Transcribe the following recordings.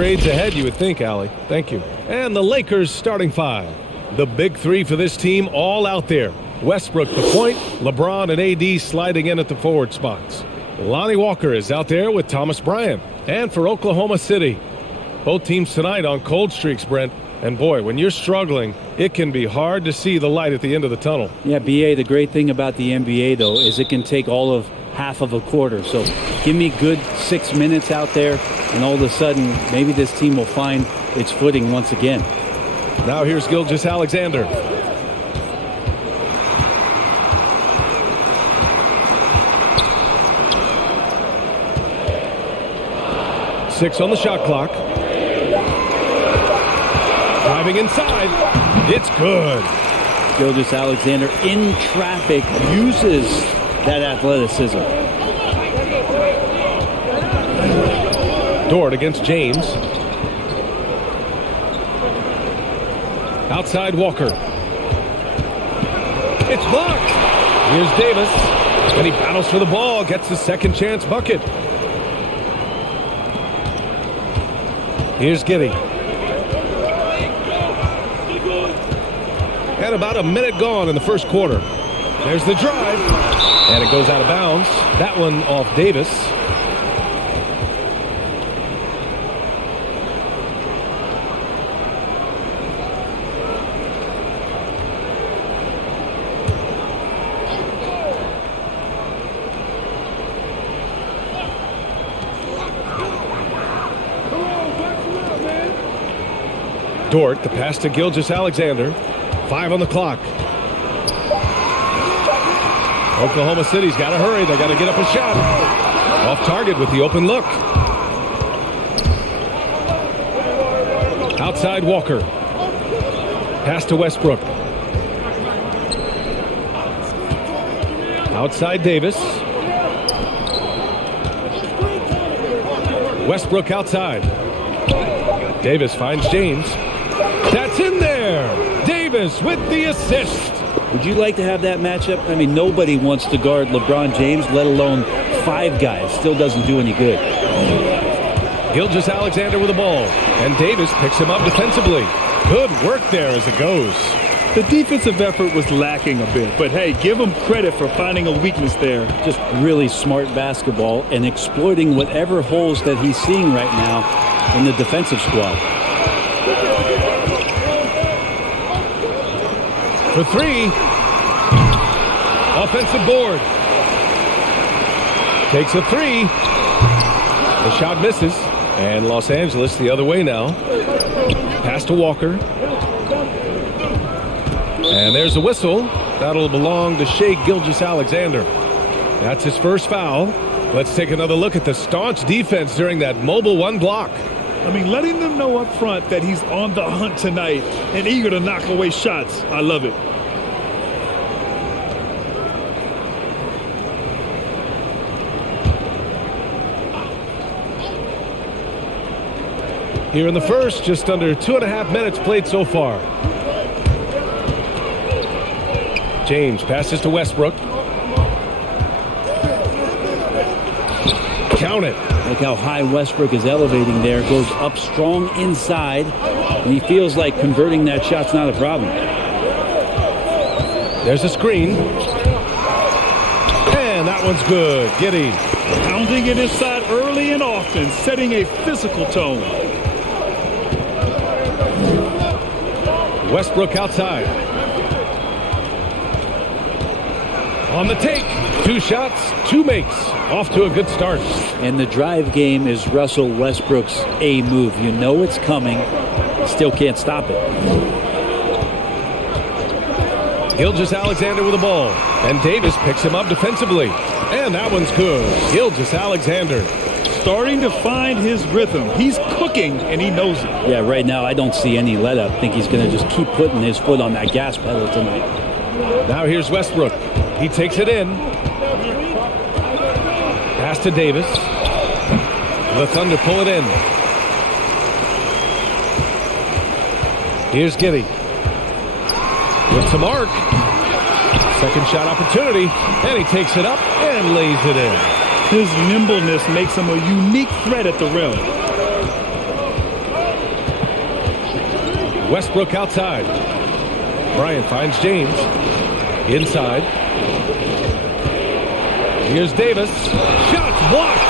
trades ahead, you would think, Allie. Thank you. And the Lakers starting five. The big three for this team all out there. Westbrook the point, LeBron and AD sliding in at the forward spots. Lonnie Walker is out there with Thomas Bryant. And for Oklahoma City, both teams tonight on cold streaks, Brent. And boy, when you're struggling, it can be hard to see the light at the end of the tunnel. Yeah, BA, the great thing about the NBA, though, is it can take all of half of a quarter. So give me good 6 minutes out there, and all of a sudden, maybe this team will find its footing once again. Now here's Gilgeous-Alexander. Six on the shot clock. Driving inside. It's good. Gilgeous-Alexander in traffic uses that athleticism. Dort against James. Outside Walker. It's blocked. Here's Davis. And he battles for the ball. Gets his second chance bucket. Here's Giddey. And about a minute gone in the first quarter. There's the drive. And it goes out of bounds. That one off Davis. Dort, the pass to Gilgeous-Alexander. 5 on the clock. Oklahoma City's got to hurry. They got to get up a shot. Off target with the open look. Outside Walker. Pass to Westbrook. Outside Davis. Westbrook outside. Davis finds James. That's in there. Davis with the assist. Would you like to have that matchup? I mean, nobody wants to guard LeBron James, let alone 5 guys. Still doesn't do any good. Gilgeous-Alexander with the ball. And Davis picks him up defensively. Good work there as it goes. The defensive effort was lacking a bit, but hey, give him credit for finding a weakness there. Just really smart basketball and exploiting whatever holes that he's seeing right now in the defensive squad. For 3. Offensive board. Takes a 3. The shot misses. And Los Angeles the other way now. Pass to Walker. And there's a whistle. That'll belong to Shai Gilgeous-Alexander. That's his first foul. Let's take another look at the staunch defense during that mobile 1 block. I mean, letting them know up front that he's on the hunt tonight and eager to knock away shots. I love it. Here in the first, just under 2.5 minutes played so far. James passes to Westbrook. Count it. Look how high Westbrook is elevating there. Goes up strong inside. And he feels like converting that shot's not a problem. There's a screen. And that one's good. Giddey. Pounding it inside early and often, setting a physical tone. Westbrook outside. On the take. 2 shots, 2 makes. Off to a good start. And the drive game is Russell Westbrook's A move. You know it's coming. Still can't stop it. Gilgeous-Alexander with the ball. And Davis picks him up defensively. And that one's good. Gilgeous-Alexander. Starting to find his rhythm. He's cooking, and he knows it. Yeah, right now I don't see any let up. I think he's going to just keep putting his foot on that gas pedal tonight. Now here's Westbrook. He takes it in. Pass to Davis. The Thunder pull it in. Here's Giddey. With the mark. Second shot opportunity. And he takes it up and lays it in. His nimbleness makes him a unique threat at the rim. Westbrook outside. Bryant finds James. Inside. Here's Davis. Shots blocked.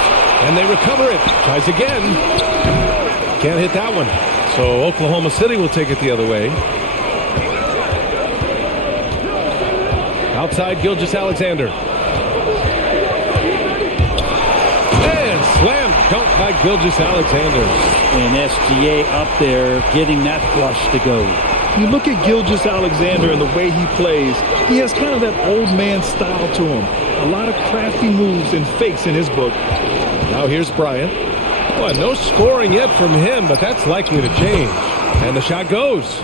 And they recover it. Tries again. Can't hit that one. So Oklahoma City will take it the other way. Outside Gilgeous-Alexander. And slam dunk by Gilgeous-Alexander. And SGA up there getting that flush to go. You look at Gilgeous-Alexander and the way he plays, he has kind of that old man style to him. A lot of crafty moves and fakes in his book. Now here's Bryant. Well, no scoring yet from him, but that's likely to change. And the shot goes.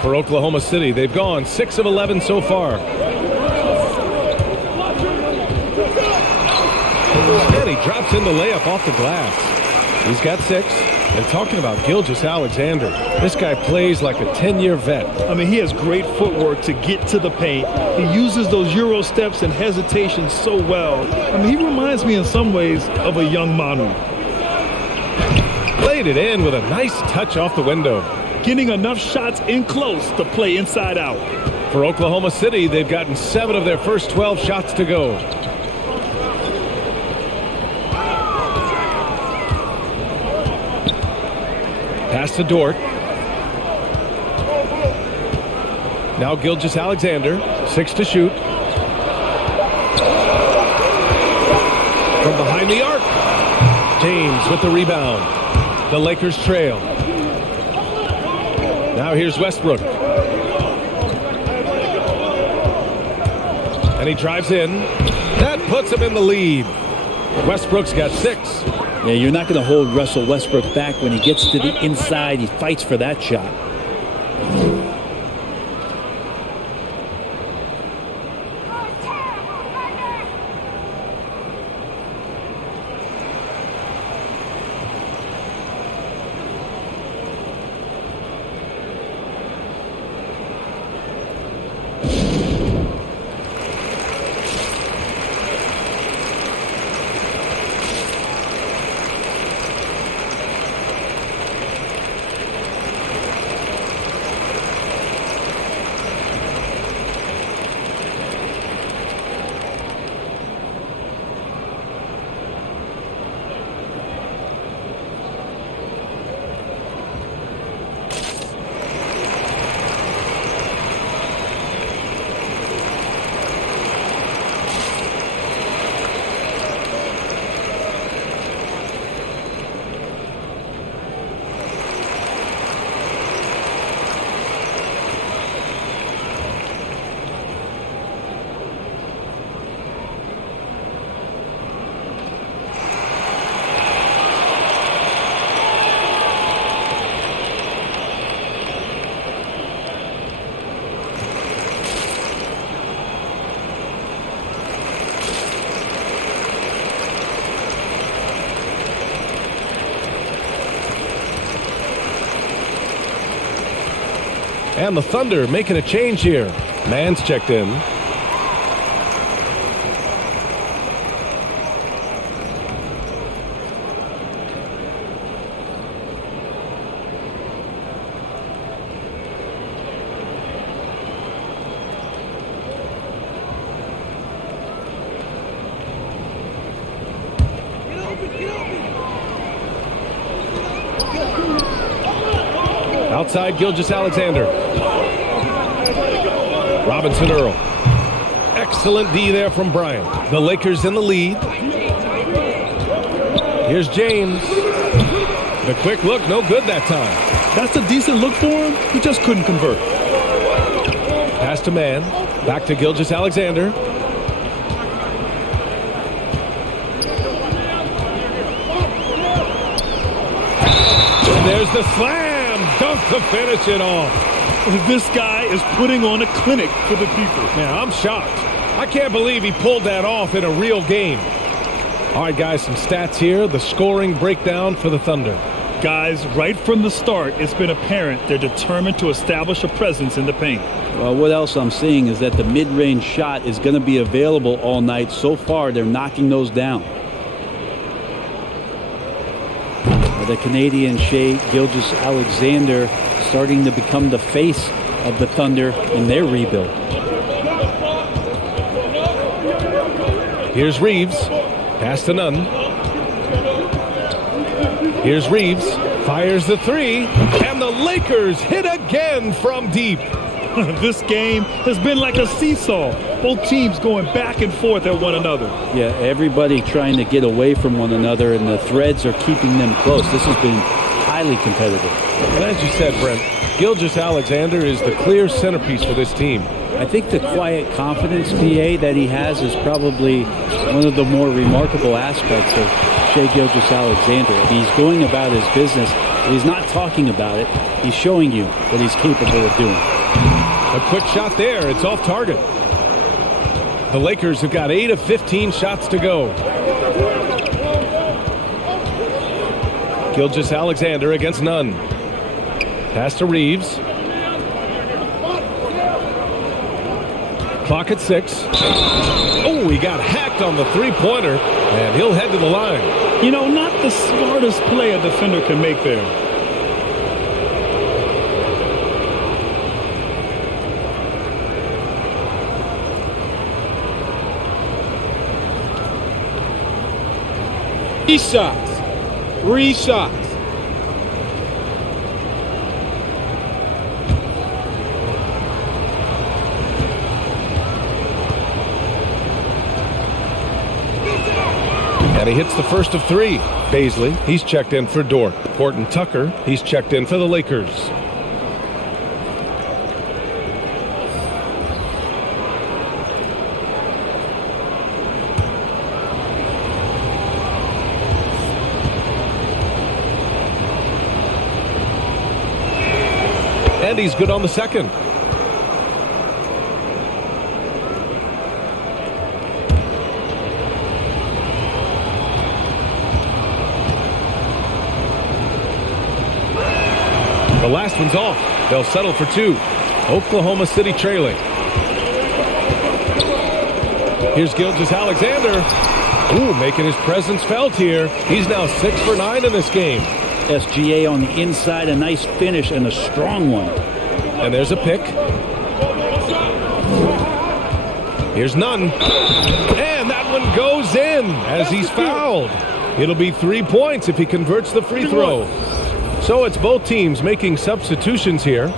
For Oklahoma City, they've gone 6 of 11 so far. And he drops in the layup off the glass. He's got 6. And talking about Gilgeous-Alexander, this guy plays like a 10-year vet. I mean, he has great footwork to get to the paint. He uses those Euro steps and hesitation so well. I mean, he reminds me in some ways of a young Manu. Played it in with a nice touch off the window. Getting enough shots in close to play inside out. For Oklahoma City, they've gotten 7 of their first 12 shots to go. Pass to Dort. Now Gilgeous-Alexander, 6 to shoot. From behind the arc. James with the rebound. The Lakers trail. Now here's Westbrook. And he drives in. That puts him in the lead. Westbrook's got 6. Yeah, you're not going to hold Russell Westbrook back when he gets to the inside. He fights for that shot. And the Thunder making a change here. Mann's checked in. Outside Gilgeous-Alexander. Robinson Earl. Excellent D there from Bryant. The Lakers in the lead. Here's James. The quick look, no good that time. That's a decent look for him. He just couldn't convert. Pass to Mann. Back to Gilgeous-Alexander. And there's the slam. Dunk to finish it off. This guy is putting on a clinic for the people. Man, I'm shocked. I can't believe he pulled that off in a real game. All right, guys, some stats here. The scoring breakdown for the Thunder. Guys, right from the start, it's been apparent they're determined to establish a presence in the paint. Well, what else I'm seeing is that the mid-range shot is going to be available all night. So far, they're knocking those down. The Canadian Shea Gilgeous-Alexander starting to become the face of the Thunder in their rebuild. Here's Reeves. Pass to Nunn. Here's Reeves. Fires the three. And the Lakers hit again from deep. This game has been like a seesaw. Both teams going back and forth at one another. Yeah, everybody trying to get away from one another, and the threads are keeping them close. This has been highly competitive. And as you said, Brent, Gilgeous-Alexander is the clear centerpiece for this team. I think the quiet confidence, PA, that he has is probably one of the more remarkable aspects of Shea Gilgeous-Alexander. He's going about his business. He's not talking about it. He's showing you what he's capable of doing. A quick shot there. It's off target. The Lakers have got 8 of 15 shots to go. Gilgeous-Alexander against Nunn. Pass to Reeves. Clock at 6. Oh, he got hacked on the three-pointer, and he'll head to the line. You know, not the smartest play a defender can make there. Three shots. And he hits the first of 3. Baisley, he's checked in for Dort. Horton Tucker, he's checked in for the Lakers. And he's good on the second. The last one's off. They'll settle for 2. Oklahoma City trailing. Here's Gilgeous-Alexander. Ooh, making his presence felt here. He's now 6 for 9 in this game. SGA on the inside, a nice finish and a strong one. And there's a pick. Here's Nunn. And that one goes in as he's fouled. It'll be 3 points if he converts the free throw. So it's both teams making substitutions here.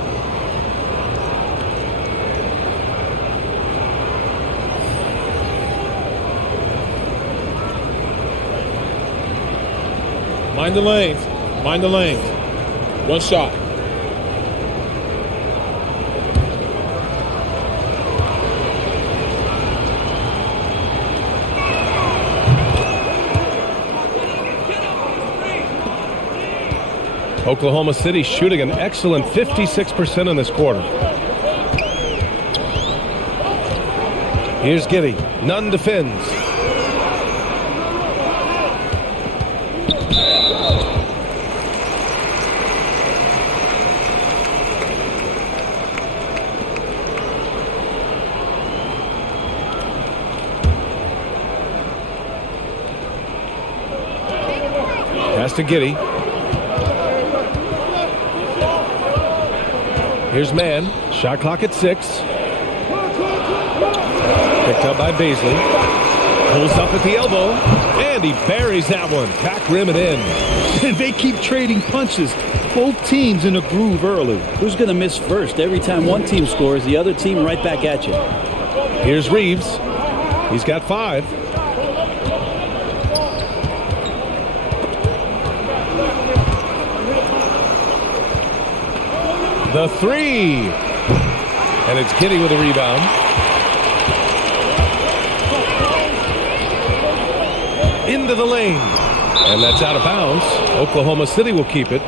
Mind the lanes. Mind the lanes. One shot. Oklahoma City shooting an excellent 56% in this quarter. Here's Giddey. Nunn defends. Pass to Giddey. Here's Mann. Shot clock at 6. Picked up by Baisley. Pulls up at the elbow. And he buries that one. Back rim and in. And they keep trading punches. Both teams in a groove early. Who's going to miss first? Every time one team scores, the other team right back at you. Here's Reeves. He's got 5. The 3. And it's Giddey with a rebound. Into the lane. And that's out of bounds. Oklahoma City will keep it.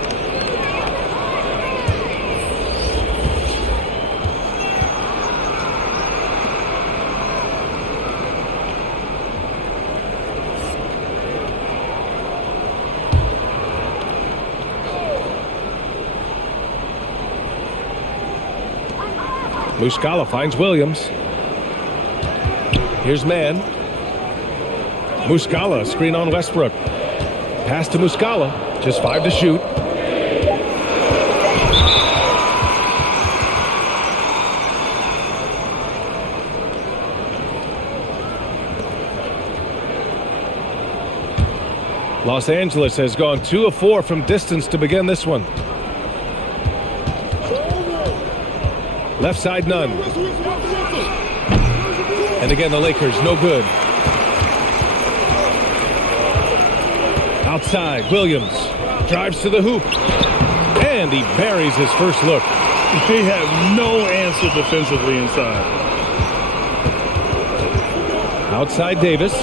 Muscala finds Williams. Here's Mann. Muscala, screen on Westbrook. Pass to Muscala. Just 5 to shoot. Los Angeles has gone 2 of 4 from distance to begin this one. Left side, none. And again, the Lakers, no good. Outside, Williams drives to the hoop. And he buries his first look. They have no answer defensively inside. Outside, Davis.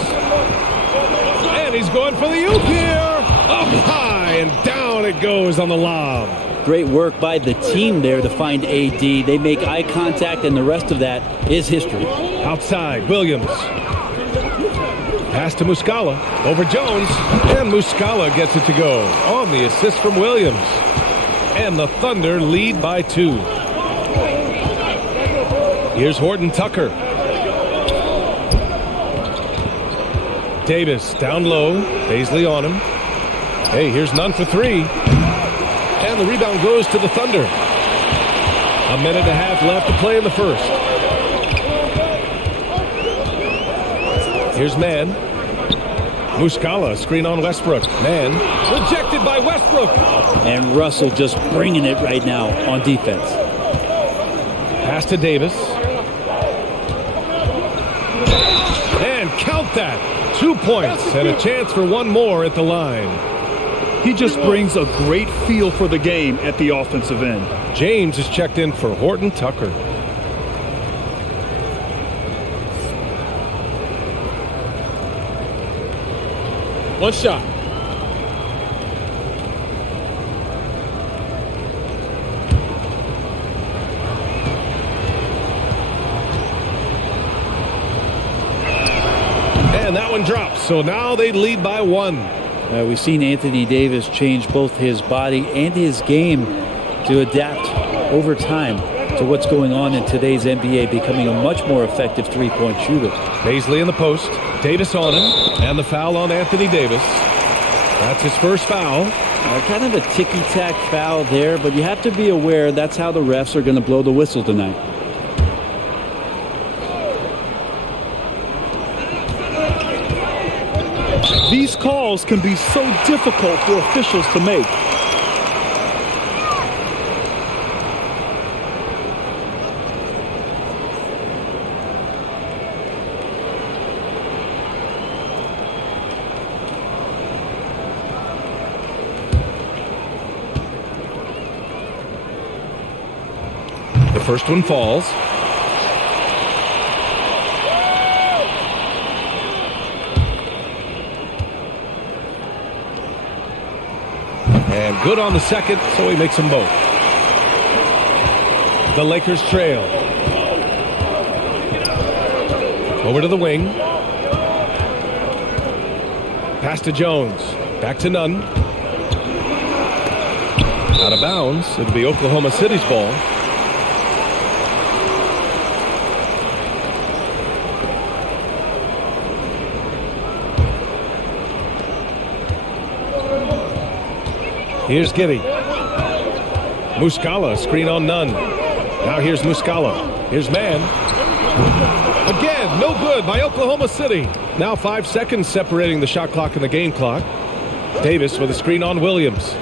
And he's going for the oop here. Up high and down it goes on the lob. Great work by the team there to find AD. They make eye contact, and the rest of that is history. Outside, Williams. Pass to Muscala. Over Jones. And Muscala gets it to go on the assist from Williams. And the Thunder lead by 2. Here's Horton Tucker. Davis down low. Paisley on him. Hey, here's none for 3. And the rebound goes to the Thunder. A minute and a half left to play in the first. Here's Mann. Muscala, screen on Westbrook. Mann, rejected by Westbrook. And Russell just bringing it right now on defense. Pass to Davis. And count that. 2 points and a chance for one more at the line. He just brings a great feel for the game at the offensive end. James is checked in for Horton Tucker. One shot. And that one drops. So now they lead by 1. We've seen Anthony Davis change both his body and his game to adapt over time to what's going on in today's NBA, becoming a much more effective three-point shooter. Paisley in the post. Davis on him. And the foul on Anthony Davis. That's his first foul. Kind of a ticky-tack foul there, but you have to be aware that's how the refs are going to blow the whistle tonight. These calls can be so difficult for officials to make. The first one falls. And good on the second, so he makes them both. The Lakers trail. Over to the wing. Pass to Jones. Back to Nunn. Out of bounds. It'll be Oklahoma City's ball. Here's Giddey. Muscala, screen on Nunn. Now here's Muscala. Here's Mann. Again, no good by Oklahoma City. Now 5 seconds separating the shot clock and the game clock. Davis with a screen on Williams.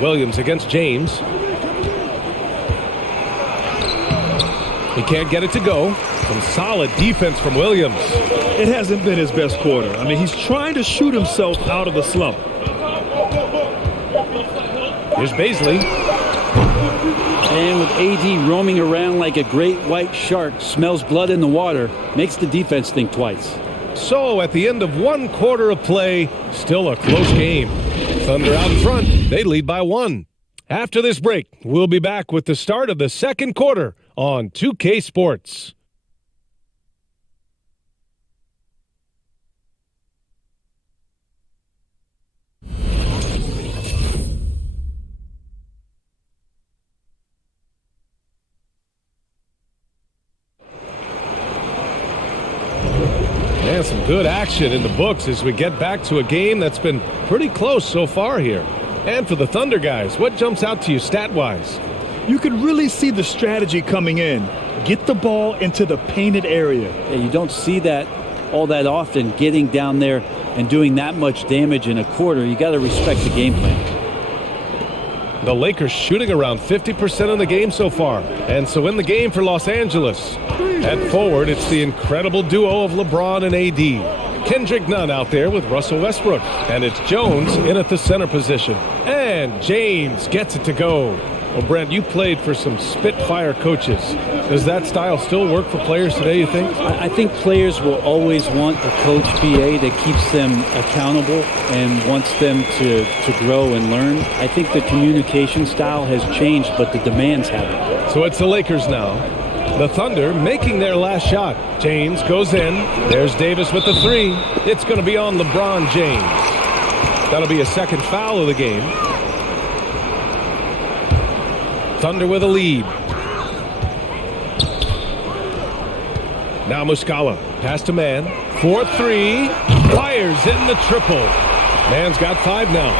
Williams against James. He can't get it to go. Some solid defense from Williams. It hasn't been his best quarter. I mean, he's trying to shoot himself out of the slump. Here's Paisley. And with AD roaming around like a great white shark, smells blood in the water, makes the defense think twice. So at the end of 1 quarter of play, still a close game. Thunder out in front. They lead by 1. After this break, we'll be back with the start of the second quarter on 2K Sports. And some good action. action in the books as we get back to a game that's been pretty close so far here. And for the Thunder guys, what jumps out to you stat-wise? You could really see the strategy coming in. Get the ball into the painted area. Yeah, you don't see that all that often, getting down there and doing that much damage in a quarter. You got to respect the game plan. The Lakers shooting around 50% in the game so far. And so in the game for Los Angeles. At forward, it's the incredible duo of LeBron and AD. Kendrick Nunn out there with Russell Westbrook. And it's Jones in at the center position. And James gets it to go. Well, Brent, you played for some Spitfire coaches. Does that style still work for players today, you think? I think players will always want a coach, PA, that keeps them accountable and wants them to grow and learn. I think the communication style has changed, but the demands haven't. So it's the Lakers now. The Thunder making their last shot. James goes in. There's Davis with the three. It's going to be on LeBron James. That'll be a second foul of the game. Thunder with a lead. Now Muscala. Pass to Mann. 4-3. Fires in the triple. Mann's got 5 now.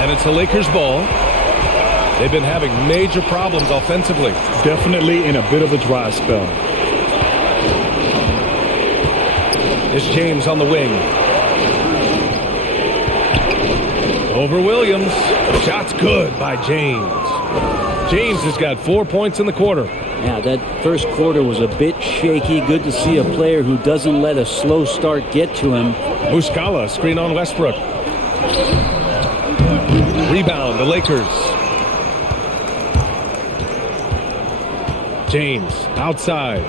And it's the Lakers' ball. They've been having major problems offensively. Definitely in a bit of a dry spell. It's James on the wing. Over Williams. Shot's good by James. James has got 4 points in the quarter. Yeah, that first quarter was a bit shaky. Good to see a player who doesn't let a slow start get to him. Muscala, screen on Westbrook. Rebound, the Lakers. James, outside.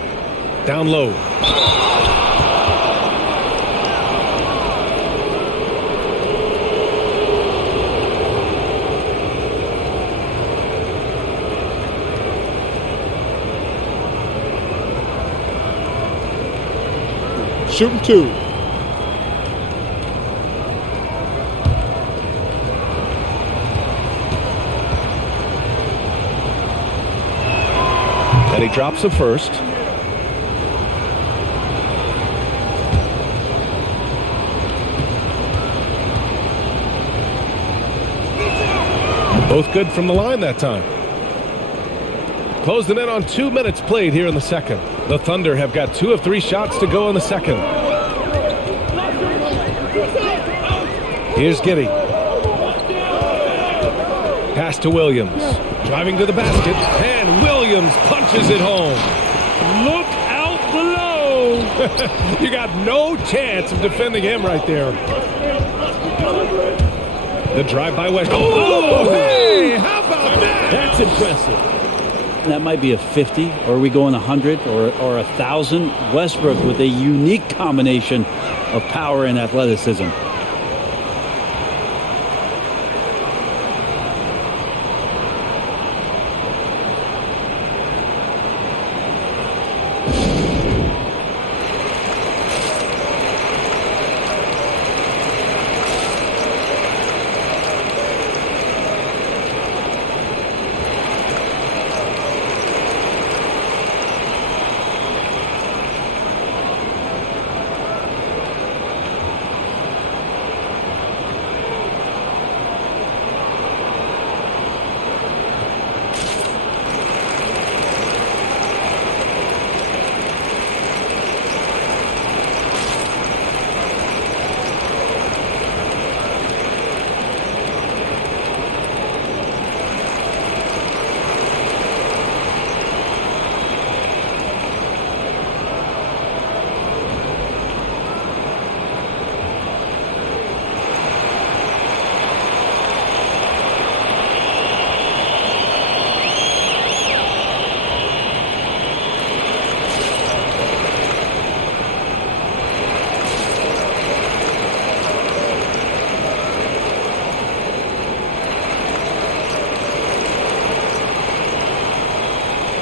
Down low. Shooting 2. And he drops the first. Both good from the line that time. Closing in on 2 minutes played here in the second. The Thunder have got 2 of 3 shots to go in the second. Here's Giddey. Pass to Williams. Driving to the basket. And Williams punches it home. Look out below. You got no chance of defending him right there. The drive by West. Oh, hey, how about that? That's impressive. That might be a 50, or are we going 100 or 1,000? Westbrook with a unique combination of power and athleticism.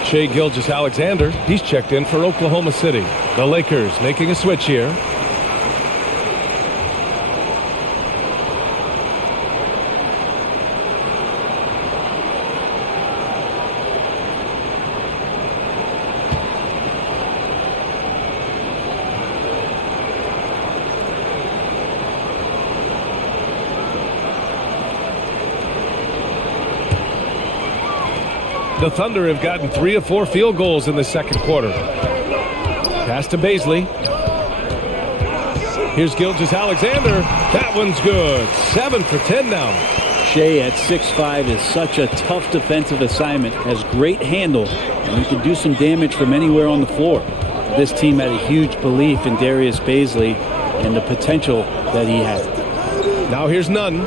Shai Gilgeous-Alexander, he's checked in for Oklahoma City. The Lakers making a switch here. The Thunder have gotten 3 of 4 field goals in the second quarter. Pass to Baisley. Here's Gilgeous-Alexander. That one's good. 7 for 10 now. Shea at 6'5" is such a tough defensive assignment. Has great handle, and he can do some damage from anywhere on the floor. This team had a huge belief in Darius Baisley and the potential that he had. Now here's Nunn.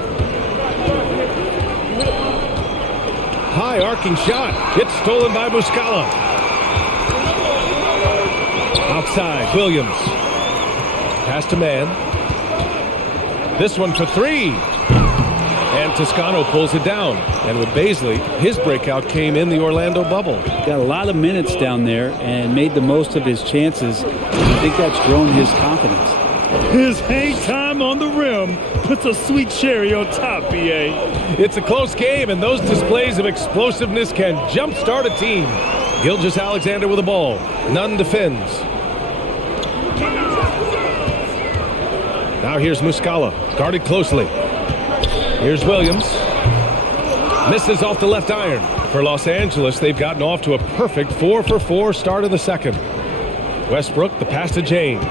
High arcing shot. It's stolen by Muscala. Outside, Williams. Pass to Mann. This one for 3. And Toscano pulls it down. And with Baisley, his breakout came in the Orlando bubble. Got a lot of minutes down there and made the most of his chances. I think that's grown his confidence. His hang time on the rim puts a sweet cherry on top, B.A. It's a close game, and those displays of explosiveness can jumpstart a team. Gilgeous-Alexander with the ball. Nunn defends. Now here's Muscala, guarded closely. Here's Williams. Misses off the left iron. For Los Angeles, they've gotten off to a perfect 4 for 4 start of the second. Westbrook, the pass to James.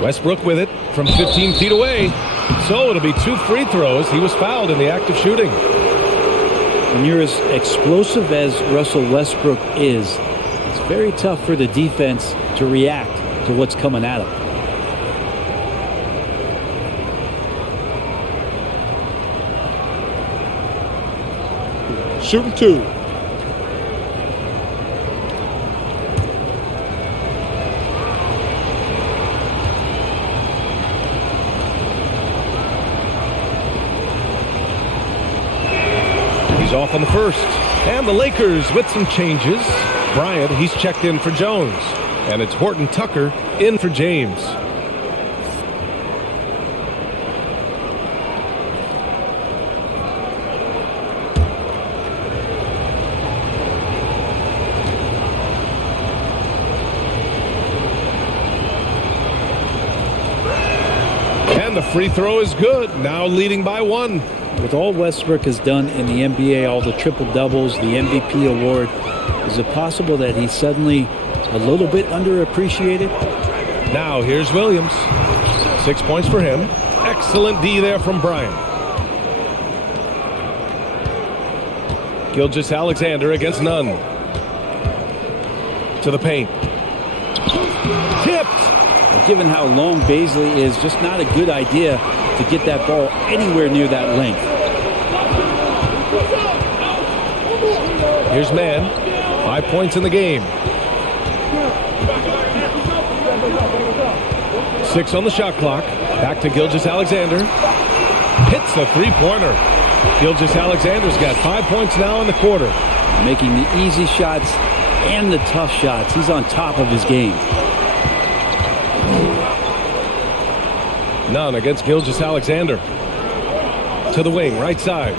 Westbrook with it from 15 feet away. So it'll be 2 free throws. He was fouled in the act of shooting. When you're as explosive as Russell Westbrook is, it's very tough for the defense to react to what's coming at him. Shooting 2. He's off on the first. And the Lakers with some changes. Bryant, he's checked in for Jones. And it's Horton Tucker in for James. And the free throw is good. Now leading by 1. With all Westbrook has done in the NBA, all the triple-doubles, the MVP award, is it possible that he's suddenly a little bit underappreciated? Now here's Williams. 6 points for him. Excellent D there from Bryant. Gilgeous-Alexander against Nunn. To the paint. Tipped. Given how long Baisley is, just not a good idea to get that ball anywhere near that length. Here's Mann. 5 points in the game. 6 on the shot clock. Back to Gilgeous-Alexander. Hits a three-pointer. Gilgeous-Alexander's got 5 points now in the quarter. Making the easy shots and the tough shots. He's on top of his game. Nunn against Gilgeous-Alexander. To the wing, right side.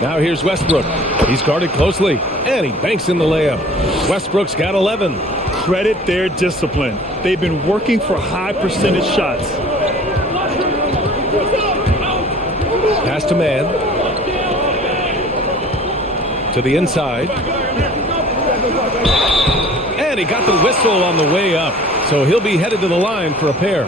Now here's Westbrook. He's guarded closely, and he banks in the layup. Westbrook's got 11. Credit their discipline. They've been working for high percentage shots. Pass to Mann. To the inside. And he got the whistle on the way up. So he'll be headed to the line for a pair.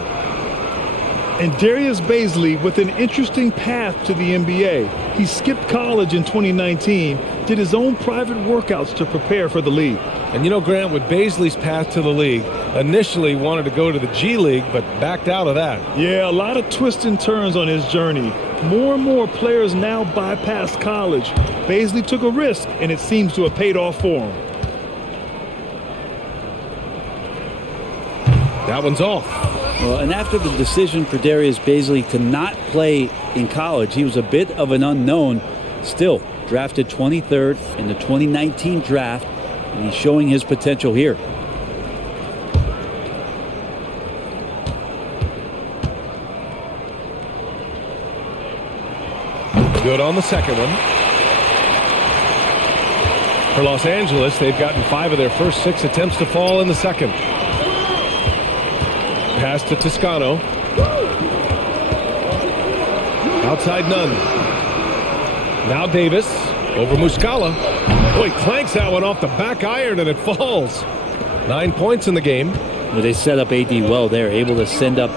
And Darius Baisley with an interesting path to the NBA. He skipped college in 2019, did his own private workouts to prepare for the league. And you know, Grant, with Baisley's path to the league, initially wanted to go to the G League, but backed out of that. Yeah, a lot of twists and turns on his journey. More and more players now bypass college. Baisley took a risk, and it seems to have paid off for him. That one's off. Well, and after the decision for Darius Baisley to not play in college, he was a bit of an unknown. Still, drafted 23rd in the 2019 draft, and he's showing his potential here. Good on the second one. For Los Angeles, they've gotten 5 of their first 6 attempts to fall in the second. Pass to Toscano. Outside none. Now Davis over Muscala. Boy, clanks that one off the back iron and it falls. 9 points in the game. Well, they set up AD well there, able to send up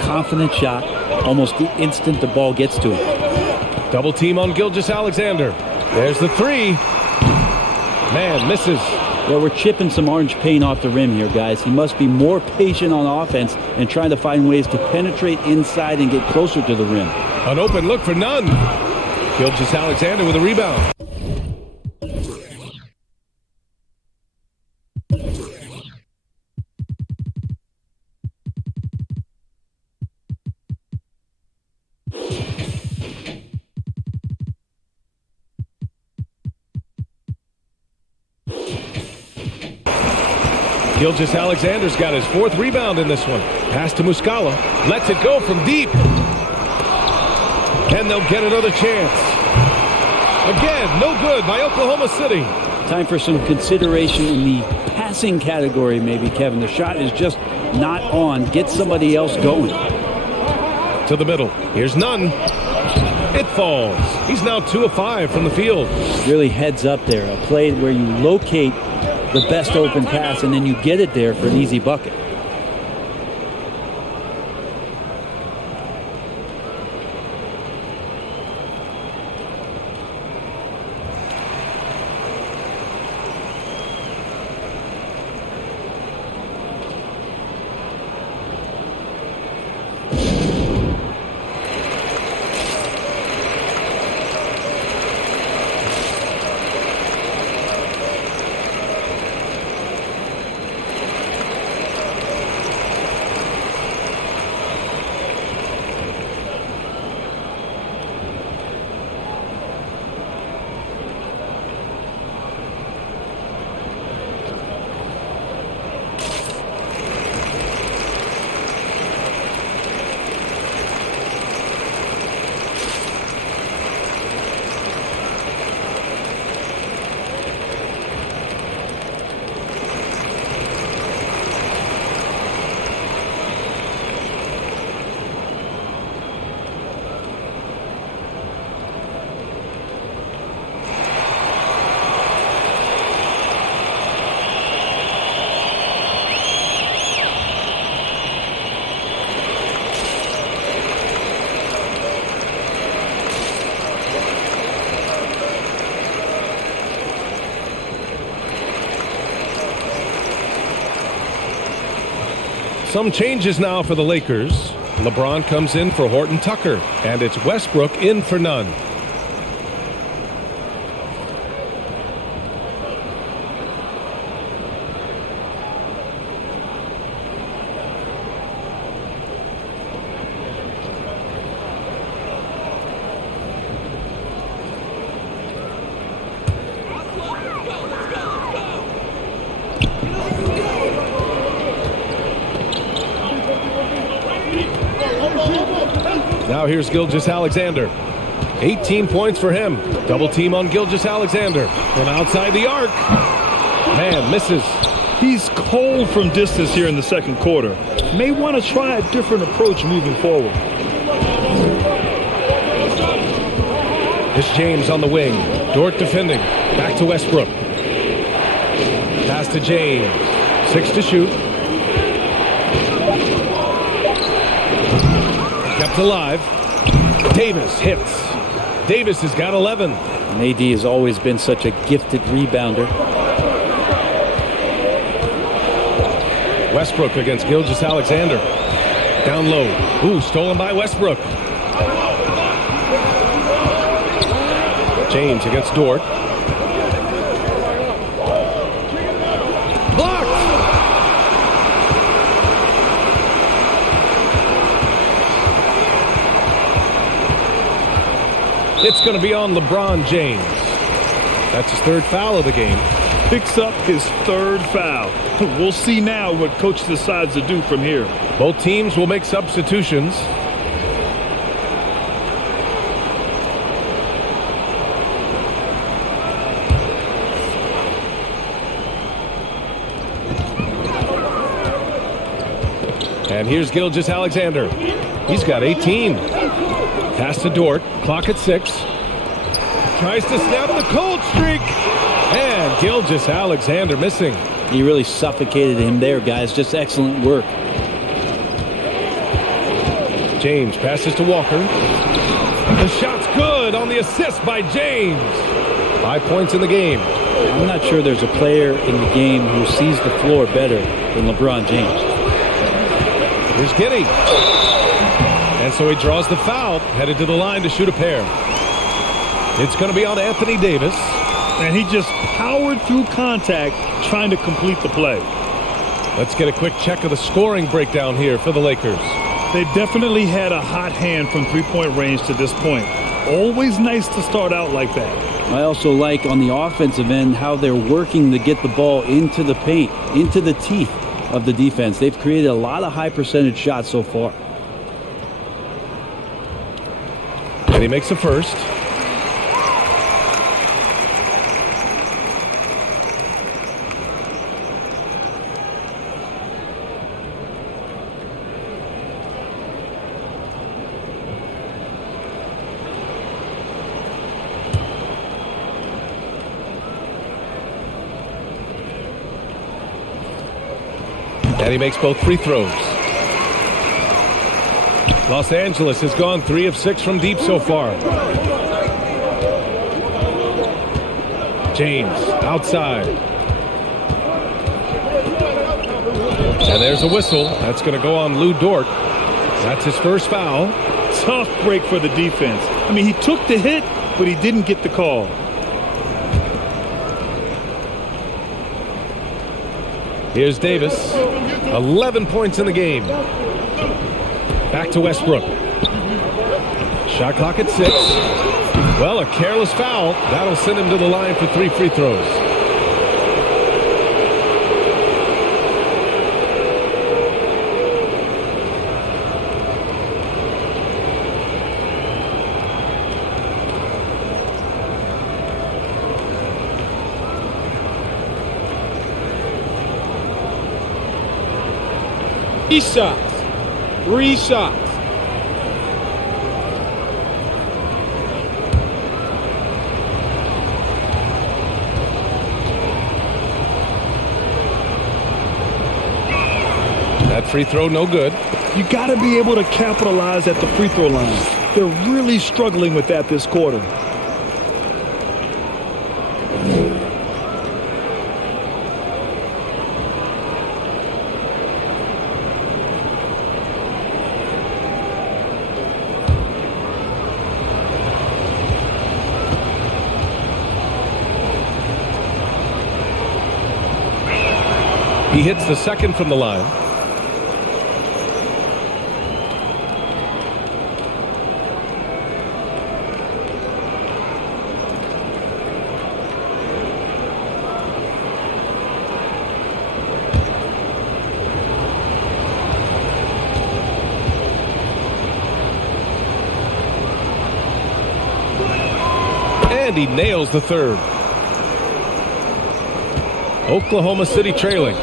confident shot almost the instant the ball gets to him. Double team on Gilgeous-Alexander. There's the three. Man, misses. Yeah, we're chipping some orange paint off the rim here, guys. He must be more patient on offense and trying to find ways to penetrate inside and get closer to the rim. An open look for none. Gilgeous-Alexander with a rebound. Gilgeous-Alexander's got his 4th rebound in this one. Pass to Muscala. Lets it go from deep. And they'll get another chance. Again, no good by Oklahoma City. Time for some consideration in the passing category, maybe, Kevin. The shot is just not on. Get somebody else going. To the middle. Here's none. It falls. He's now 2 of 5 from the field. Really heads up there. A play where you locate the best open pass and then you get it there for an easy bucket. Some changes now for the Lakers. LeBron comes in for Horton Tucker, and it's Westbrook in for none. Now here's Gilgeous-Alexander. 18 points for him. Double team on Gilgeous-Alexander. From outside the arc. Man, misses. He's cold from distance here in the second quarter. May want to try a different approach moving forward. It's James on the wing. Dort defending. Back to Westbrook. Pass to James. 6 to shoot. Kept alive. Davis hits. Davis has got 11. And AD has always been such a gifted rebounder. Westbrook against Gilgeous-Alexander. Down low. Ooh, stolen by Westbrook. James against Dort. Blocked! It's going to be on LeBron James. That's his 3rd foul of the game. Picks up his 3rd foul. We'll see now what coach decides to do from here. Both teams will make substitutions. And here's Gilgeous-Alexander. He's got 18. Pass to Dort. Clock at 6. Tries to snap the cold streak. And Gilgeous-Alexander missing. He really suffocated him there, guys. Just excellent work. James passes to Walker. The shot's good on the assist by James. 5 points in the game. I'm not sure there's a player in the game who sees the floor better than LeBron James. Here's Giddey. And so he draws the foul, headed to the line to shoot a pair. It's going to be on Anthony Davis. And he just powered through contact trying to complete the play. Let's get a quick check of the scoring breakdown here for the Lakers. They definitely had a hot hand from three-point range to this point. Always nice to start out like that. I also like on the offensive end how they're working to get the ball into the paint, into the teeth of the defense. They've created a lot of high percentage shots so far. And he makes the first. And he makes both free throws. Los Angeles has gone 3 of 6 from deep so far. James outside. And there's a whistle. That's going to go on Lou Dort. That's his first foul. Tough break for the defense. I mean, he took the hit, but he didn't get the call. Here's Davis. 11 points in the game. Back to Westbrook. Shot clock at 6. Well, a careless foul. That'll send him to the line for 3 free throws. Three shots. That free throw, no good. You got to be able to capitalize at the free throw line. They're really struggling with that this quarter. He hits the second from the line. And he nails the third. Oklahoma City trailing.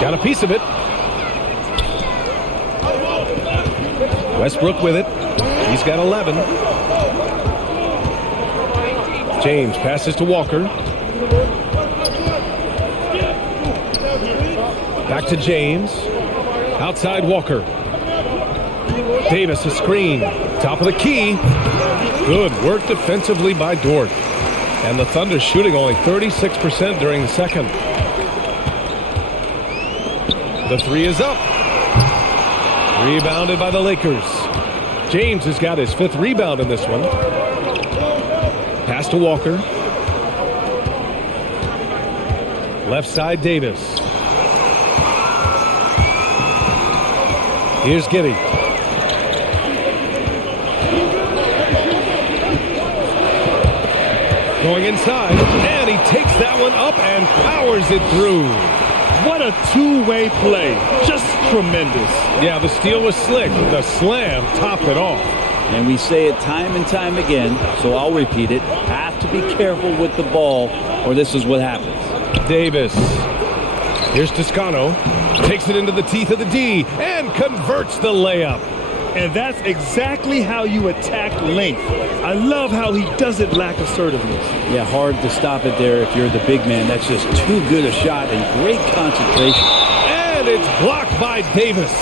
Got a piece of it. Westbrook with it. He's got 11. James passes to Walker. Back to James. Outside Walker. Davis a screen. Top of the key. Good work defensively by Dort. And the Thunder shooting only 36% during the second. The three is up. Rebounded by the Lakers. James has got his 5th rebound in this one. Pass to Walker. Left side Davis. Here's Giddey. Going inside, and he takes that one up and powers it through. What a two-way play. Just tremendous. Yeah, the steal was slick. The slam topped it off. And we say it time and time again, so I'll repeat it. Have to be careful with the ball, or this is what happens. Davis. Here's Toscano. Takes it into the teeth of the D and converts the layup. And that's exactly how you attack length. I love how he doesn't lack assertiveness. Yeah, hard to stop it there if you're the big man. That's just too good a shot and great concentration. And it's blocked by Davis.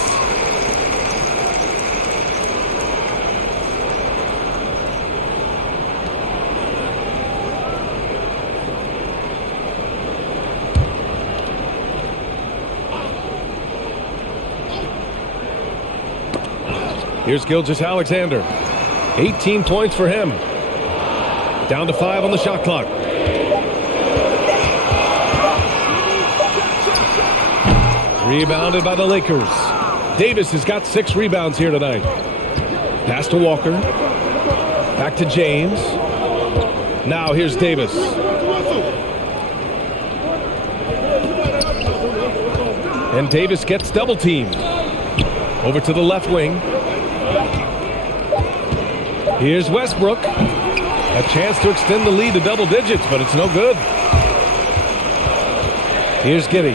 Here's Gilgeous-Alexander. 18 points for him. Down to 5 on the shot clock. Rebounded by the Lakers. Davis has got 6 rebounds here tonight. Pass to Walker. Back to James. Now here's Davis. And Davis gets double teamed. Over to the left wing. Here's Westbrook. A chance to extend the lead to double digits, but it's no good. Here's Giddey.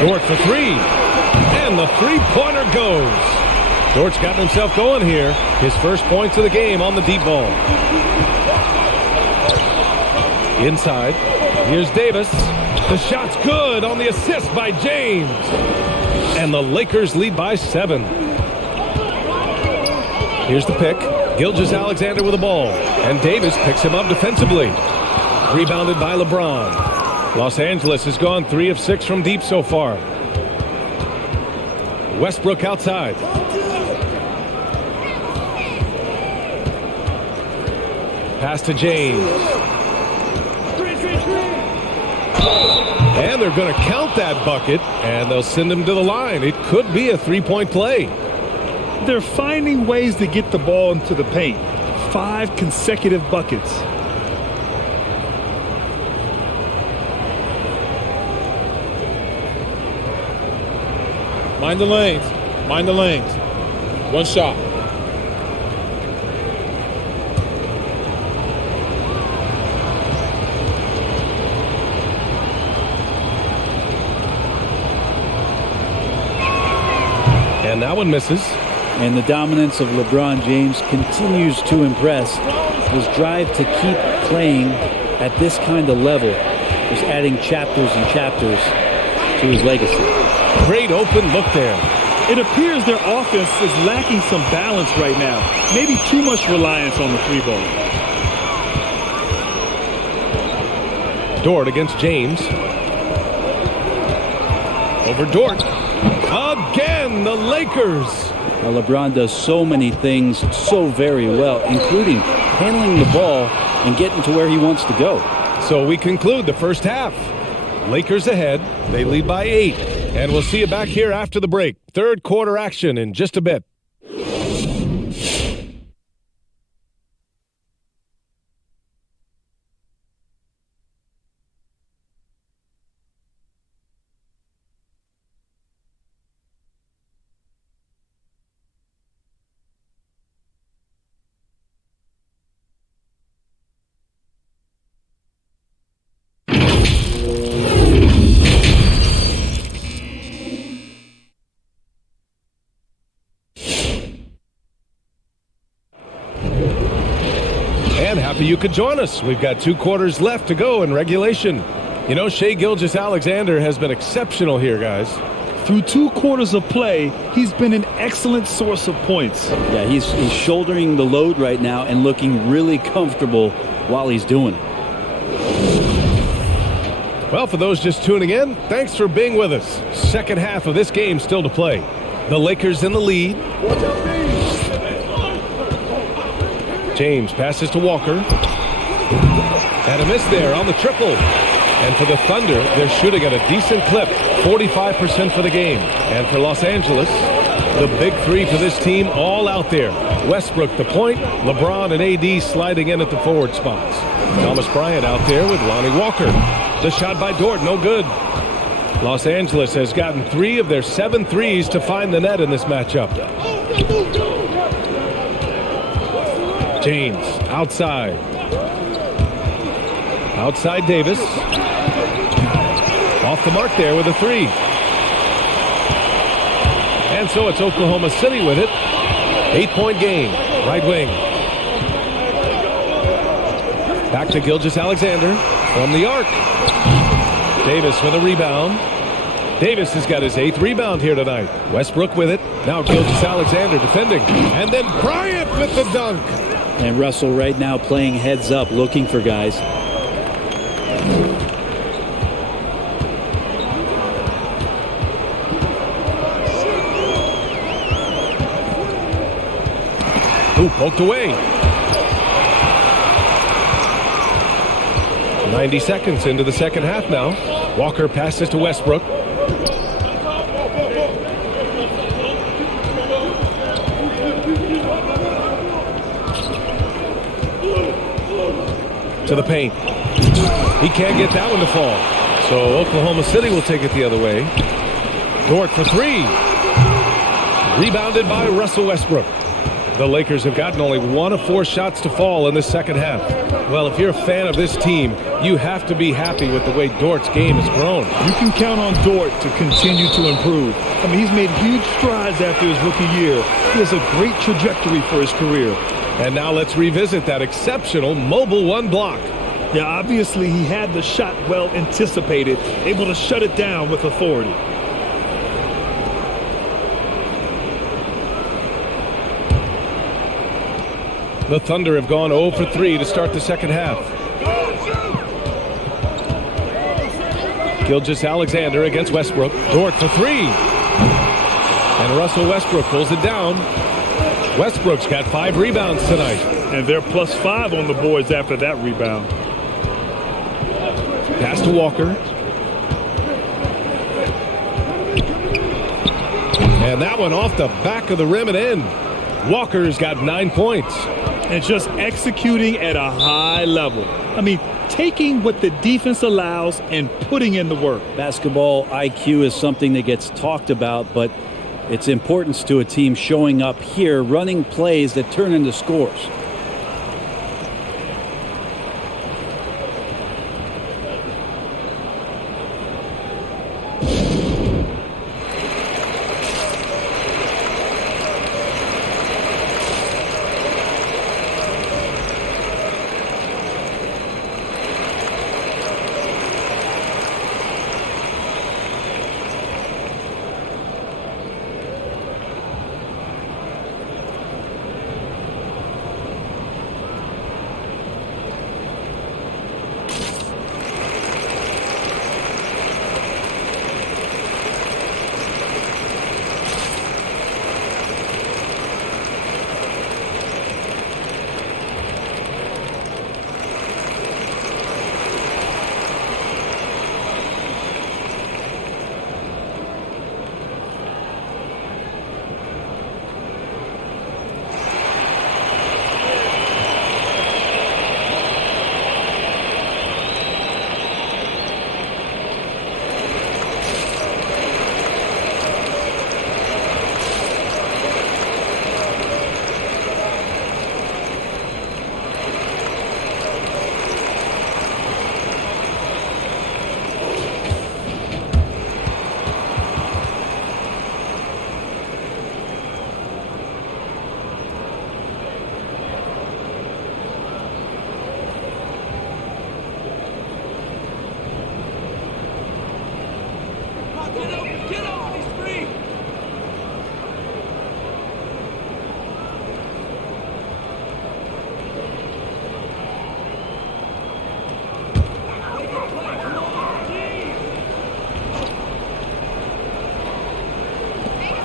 Dort for 3. And the three-pointer goes. Dort's got himself going here. His first points of the game on the deep ball. Inside. Here's Davis. The shot's good on the assist by James. And the Lakers lead by 7. Here's the pick. Gilgeous-Alexander with the ball. And Davis picks him up defensively. Rebounded by LeBron. Los Angeles has gone 3 of 6 from deep so far. Westbrook outside. Pass to James. And they're going to count that bucket, and they'll send him to the line. It could be a 3-point play. They're finding ways to get the ball into the paint. 5 consecutive buckets. Mind the lanes. Mind the lanes. One shot. And that one misses. And the dominance of LeBron James continues to impress. His drive to keep playing at this kind of level is adding chapters and chapters to his legacy. Great open look there. It appears their offense is lacking some balance right now. Maybe too much reliance on the 3-ball. Dort against James. Over Dort. Again, the Lakers. Now, LeBron does so many things so very well, including handling the ball and getting to where he wants to go. So we conclude the first half. Lakers ahead. They lead by 8. And we'll see you back here after the break. Third quarter action in just a bit. Happy you could join us. We've got 2 quarters left to go in regulation. You know, Shai Gilgeous-Alexander has been exceptional here, guys. Through 2 quarters of play, he's been an excellent source of points. Yeah, he's shouldering the load right now and looking really comfortable while he's doing it. Well, for those just tuning in, thanks for being with us. Second half of this game still to play. The Lakers in the lead. James passes to Walker. And a miss there on the triple. And for the Thunder, they're shooting at a decent clip, 45% for the game. And for Los Angeles, the big 3 for this team all out there. Westbrook the point, LeBron and AD sliding in at the forward spots. Thomas Bryant out there with Lonnie Walker. The shot by Dort, no good. Los Angeles has gotten 3 of their 7 threes to find the net in this matchup. James outside. Outside Davis. Off the mark there with a three. And so it's Oklahoma City with it. 8-point game. Right wing. Back to Gilgeous-Alexander from the arc. Davis with a rebound. Davis has got his 8th rebound here tonight. Westbrook with it. Now Gilgeous-Alexander defending. And then Bryant with the dunk. And Russell right now playing heads up, looking for guys. Ooh, poked away. 90 seconds into the second half now. Walker passes to Westbrook. To the paint. He can't get that one to fall. So Oklahoma City will take it the other way. Dort for three. Rebounded by Russell Westbrook. The Lakers have gotten only 1 of 4 shots to fall in the second half. Well, if you're a fan of this team, you have to be happy with the way Dort's game has grown. You can count on Dort to continue to improve. I mean, he's made huge strides after his rookie year. He has a great trajectory for his career. And now let's revisit that exceptional mobile one block. Yeah, obviously he had the shot well anticipated, able to shut it down with authority. The Thunder have gone 0 for 3 to start the second half. Gilgeous-Alexander against Westbrook. Dort for three. And Russell Westbrook pulls it down. Westbrook's got 5 rebounds tonight. And they're +5 on the boards after that rebound. Pass to Walker. And that one off the back of the rim and in. Walker's got 9 points. And just executing at a high level. I mean, taking what the defense allows and putting in the work. Basketball IQ is something that gets talked about, but its importance to a team showing up here, running plays that turn into scores.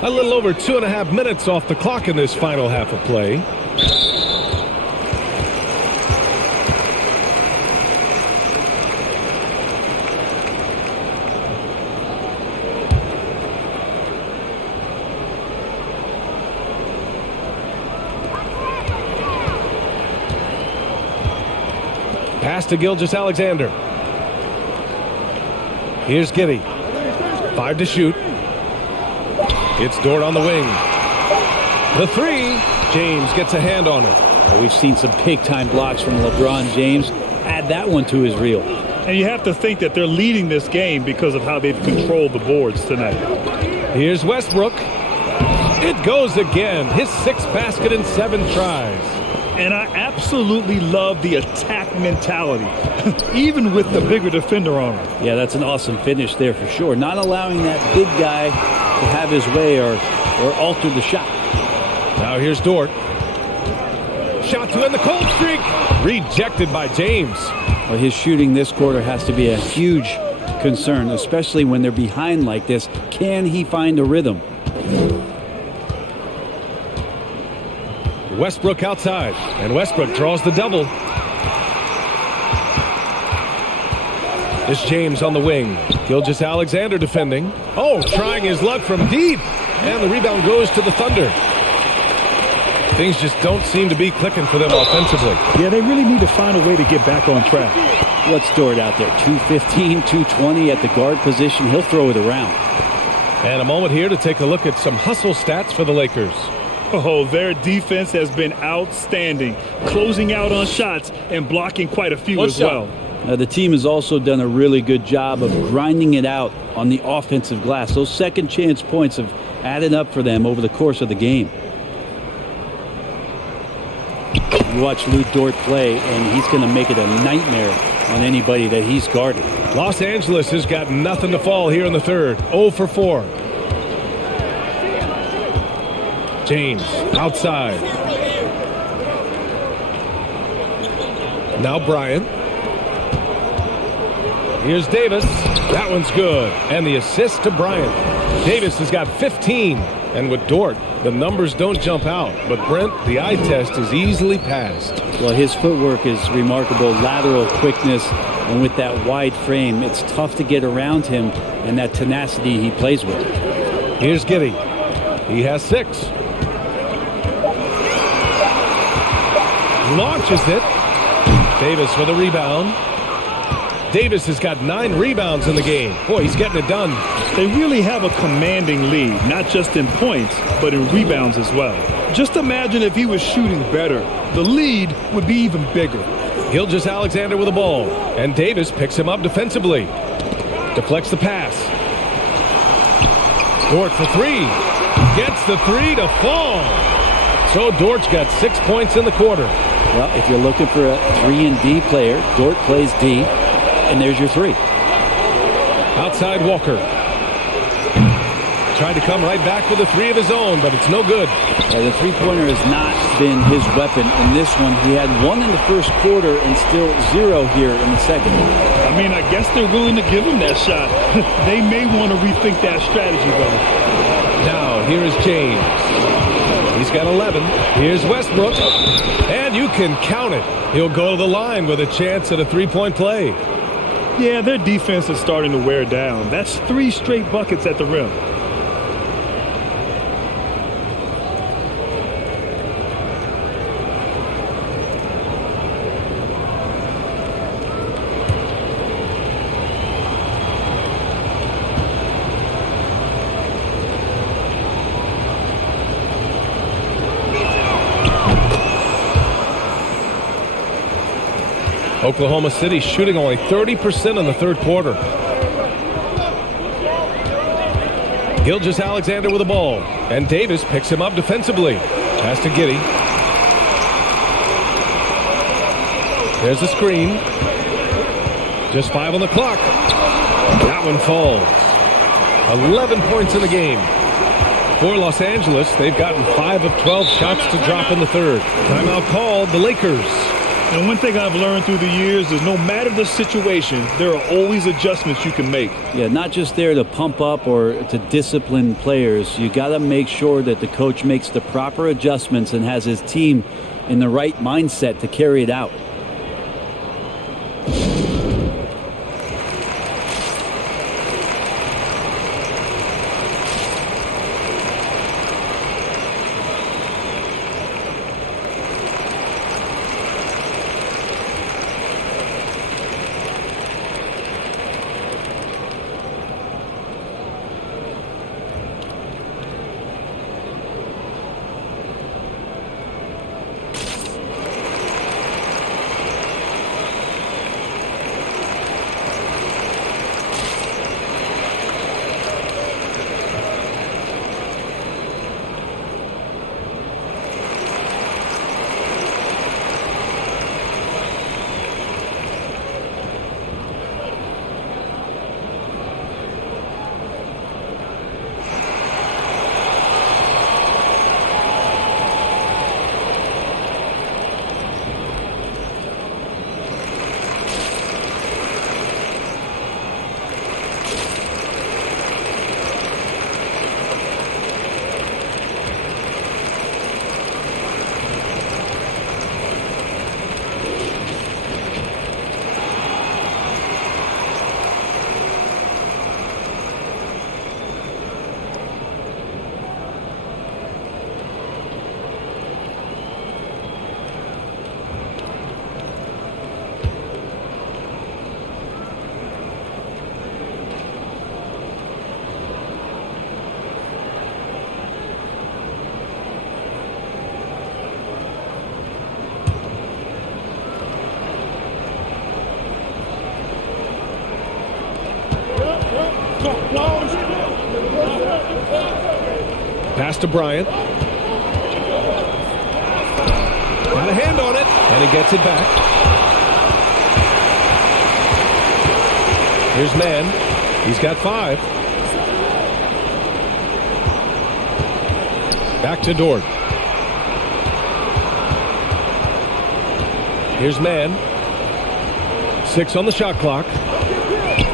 A little over 2.5 minutes off the clock in this final half of play. Pass to Gilgeous-Alexander. Here's Giddey. 5 to shoot. It's Dort on the wing. The three. James gets a hand on it. We've seen some big-time blocks from LeBron James. add that one to his reel. And you have to think that they're leading this game because of how they've controlled the boards tonight. Here's Westbrook. It goes again. His 6th basket in 7 tries. And I absolutely love the attack mentality, even with the bigger defender on him. Yeah, that's an awesome finish there for sure. Not allowing that big guy to have his way or alter the shot. Now here's Dort. Shot to end the cold streak. Rejected by James. Well, his shooting this quarter has to be a huge concern, especially when they're behind like this. Can he find a rhythm? Westbrook outside, and Westbrook draws the double. It's James on the wing. Gilgeous-Alexander defending. Oh, trying his luck from deep. And the rebound goes to the Thunder. Things just don't seem to be clicking for them offensively. Yeah, they really need to find a way to get back on track. What's Dort out there? 215, 220 at the guard position. He'll throw it around. And a moment here to take a look at some hustle stats for the Lakers. Oh, their defense has been outstanding, closing out on shots and blocking quite a few as well. The team has also done a really good job of grinding it out on the offensive glass. Those second chance points have added up for them over the course of the game. You watch Lou Dort play, and he's going to make it a nightmare on anybody that he's guarded. Los Angeles has got nothing to fall here in the third. 0 for 4. James outside. Now Bryant. Here's Davis. That one's good. And the assist to Bryant. Davis has got 15. And with Dort, the numbers don't jump out. But Brent, the eye test is easily passed. Well, his footwork is remarkable. Lateral quickness. And with that wide frame, it's tough to get around him and that tenacity he plays with. Here's Giddey. He has 6. Launches it. Davis with a rebound. Davis has got 9 rebounds in the game. Boy, he's getting it done. They really have a commanding lead, not just in points, but in rebounds as well. Just imagine if he was shooting better. The lead would be even bigger. Gilgeous-Alexander with the ball. And Davis picks him up defensively. Deflects the pass. Dort for 3. Gets the 3 to fall. So Dort's got 6 points in the quarter. Well, if you're looking for a 3-and-D player, Dort plays D, and there's your 3. Outside Walker. Tried to come right back with a 3 of his own, but it's no good. Yeah, the three-pointer has not been his weapon in this one. He had 1 in the first quarter and still 0 here in the second. I mean, I guess they're willing to give him that shot. They may want to rethink that strategy, though. Now, here is James. He's got 11. Here's Westbrook. And you can count it. He'll go to the line with a chance at a 3-point play. Yeah, their defense is starting to wear down. That's 3 straight buckets at the rim. Oklahoma City shooting only 30% in the third quarter. Gilgeous-Alexander with the ball. And Davis picks him up defensively. Pass to Giddey. There's the screen. Just 5 on the clock. That one falls. 11 points in the game. For Los Angeles, they've gotten 5 of 12 shots to drop in the third. Timeout called the Lakers. And one thing I've learned through the years is no matter the situation, there are always adjustments you can make. Yeah, not just there to pump up or to discipline players. You got to make sure that the coach makes the proper adjustments and has his team in the right mindset to carry it out. Pass to Bryant. Got a hand on it, and he gets it back. Here's Mann. He's got 5. Back to Dort. Here's Mann. 6 on the shot clock.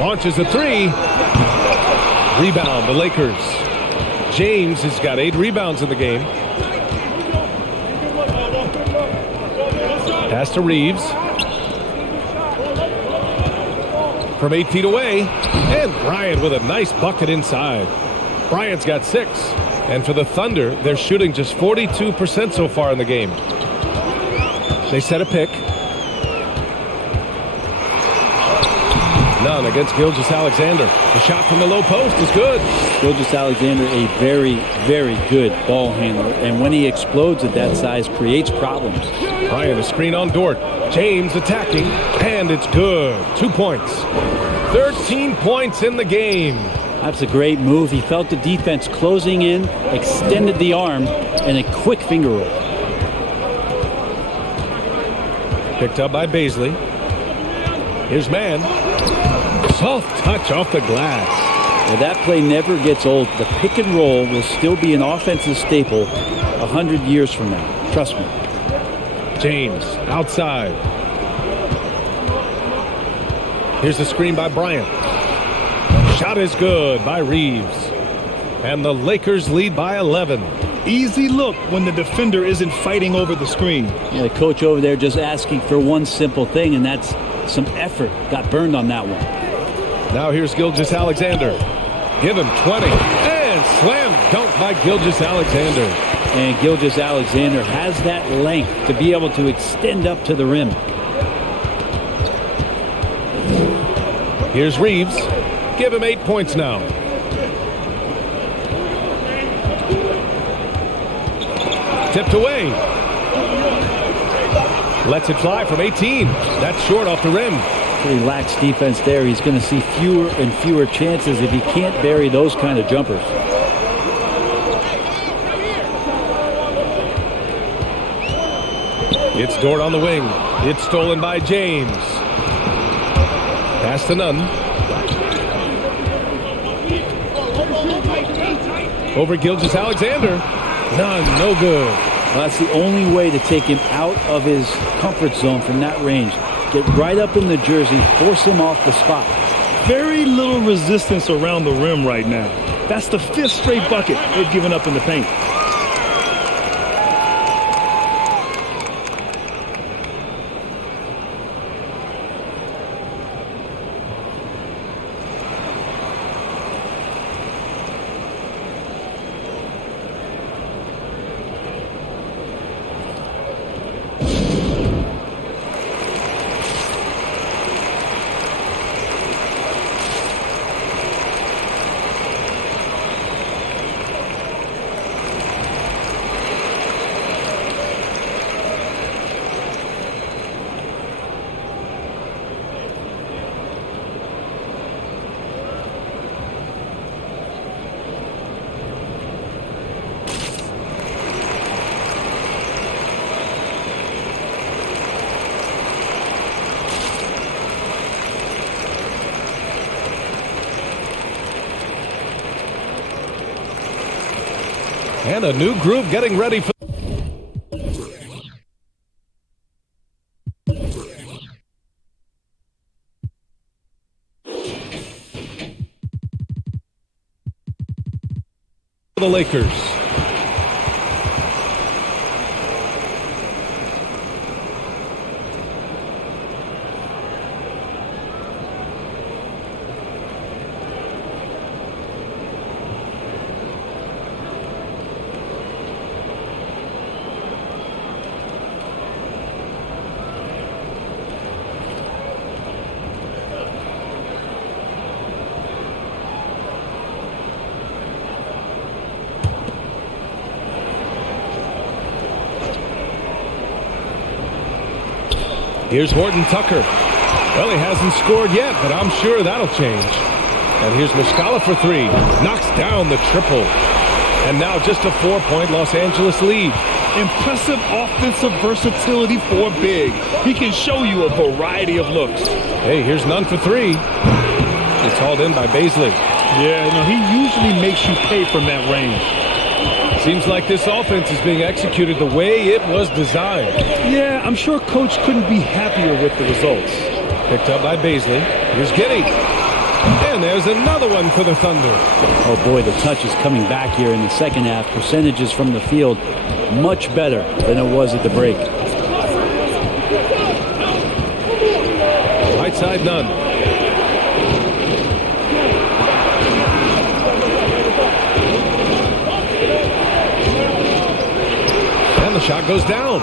Launches a 3. Rebound, the Lakers. James has got 8 rebounds in the game. Pass to Reeves. From 8 feet away. And Bryant with a nice bucket inside. Bryant's got 6. And for the Thunder, they're shooting just 42% so far in the game. They set a pick. None against Gilgeous-Alexander. The shot from the low post is good. Gilgeous-Alexander, a very, very good ball handler. And when he explodes at that size, creates problems. Bryant, a screen on Dort. James attacking, and it's good. 2 points. 13 points in the game. That's a great move. He felt the defense closing in, extended the arm, and a quick finger roll. Picked up by Bazley. Here's Mann. Soft touch off the glass. Well, that play never gets old. The pick and roll will still be an offensive staple 100 years from now. Trust me. James outside. Here's the screen by Bryant. Shot is good by Reeves. And the Lakers lead by 11. Easy look when the defender isn't fighting over the screen. Yeah, the coach over there just asking for one simple thing, and that's some effort. Got burned on that one. Now here's Gilgeous-Alexander. Give him 20. And slam dunk by Gilgeous-Alexander. And Gilgeous-Alexander has that length to be able to extend up to the rim. Here's Reeves. Give him 8 points now. Tipped away. Lets it fly from 18. That's short off the rim. Pretty lax defense there. He's going to see fewer and fewer chances if he can't bury those kind of jumpers. It's Dort on the wing. It's stolen by James. Pass to Nunn. Over Gilgeous-Alexander. Nunn, no good. Well, that's the only way to take him out of his comfort zone from that range. Get right up in the jersey, force him off the spot. Very little resistance around the rim right now. That's the 5th straight bucket they've given up in the paint. And a new group getting ready for the Lakers. Here's Horton Tucker. Well, he hasn't scored yet, but I'm sure that'll change. And here's Muscala for 3. Knocks down the triple. And now just a 4-point Los Angeles lead. Impressive offensive versatility for big. He can show you a variety of looks. Hey, here's none for three. It's hauled in by Baisley. Yeah, no, he usually makes you pay from that range. Seems like this offense is being executed the way it was designed. Yeah, I'm sure Coach couldn't be happier with the results. Picked up by Baisley. Here's Giddey. And there's another one for the Thunder. Oh boy, the touch is coming back here in the second half. Percentages from the field much better than it was at the break. Right side, none. And the shot goes down.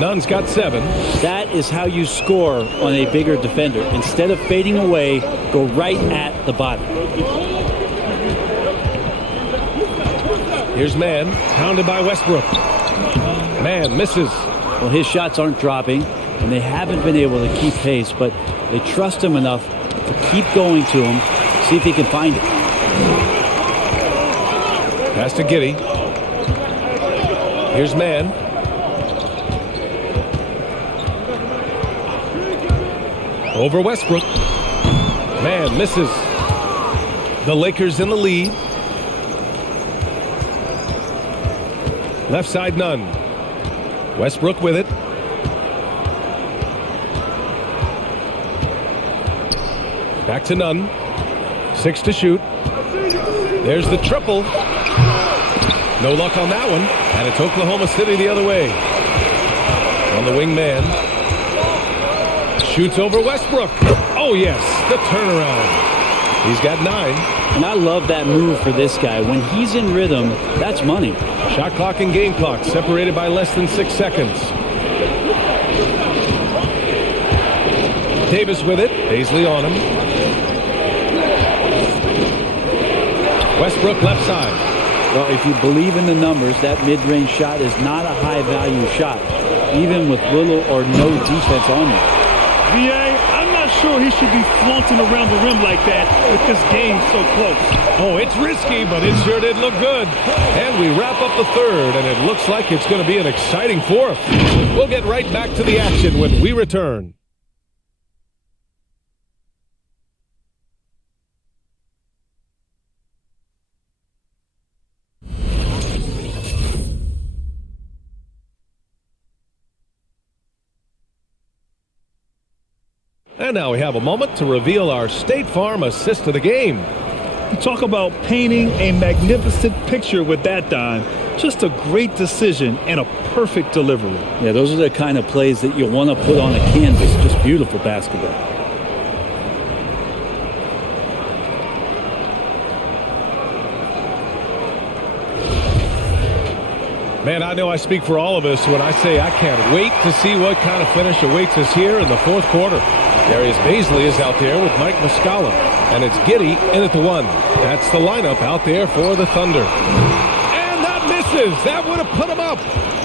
Nunn's got 7. That is how you score on a bigger defender. Instead of fading away, go right at the bottom. Here's Mann, pounded by Westbrook. Mann misses. Well, his shots aren't dropping, and they haven't been able to keep pace, but they trust him enough to keep going to him, see if he can find it. Pass to Giddey. Here's Mann. Over Westbrook. Mann misses. The Lakers in the lead. Left side, none. Westbrook with it. Back to Nunn. 6 to shoot. There's the triple. No luck on that one. And it's Oklahoma City the other way. On the wing man. Shoots over Westbrook. Oh, yes. The turnaround. He's got 9. And I love that move for this guy. When he's in rhythm, that's money. Shot clock and game clock separated by less than 6 seconds. Davis with it. Baisley on him. Westbrook left side. Well, if you believe in the numbers, that mid-range shot is not a high-value shot, even with little or no defense on it. VA, I'm not sure he should be flaunting around the rim like that with this game so close. Oh, it's risky, but it sure did look good. And we wrap up the third, and it looks like it's going to be an exciting fourth. We'll get right back to the action when we return. And now we have a moment to reveal our State Farm assist of the game. You talk about painting a magnificent picture with that dime. Just a great decision and a perfect delivery. Yeah, those are the kind of plays that you want to put on a canvas. Just beautiful basketball. Man, I know I speak for all of us when I say I can't wait to see what kind of finish awaits us here in the fourth quarter. Darius Baisley is out there with Mike Muscala, and it's Giddey in at the 1. That's the lineup out there for the Thunder. And that misses. That would have put him up.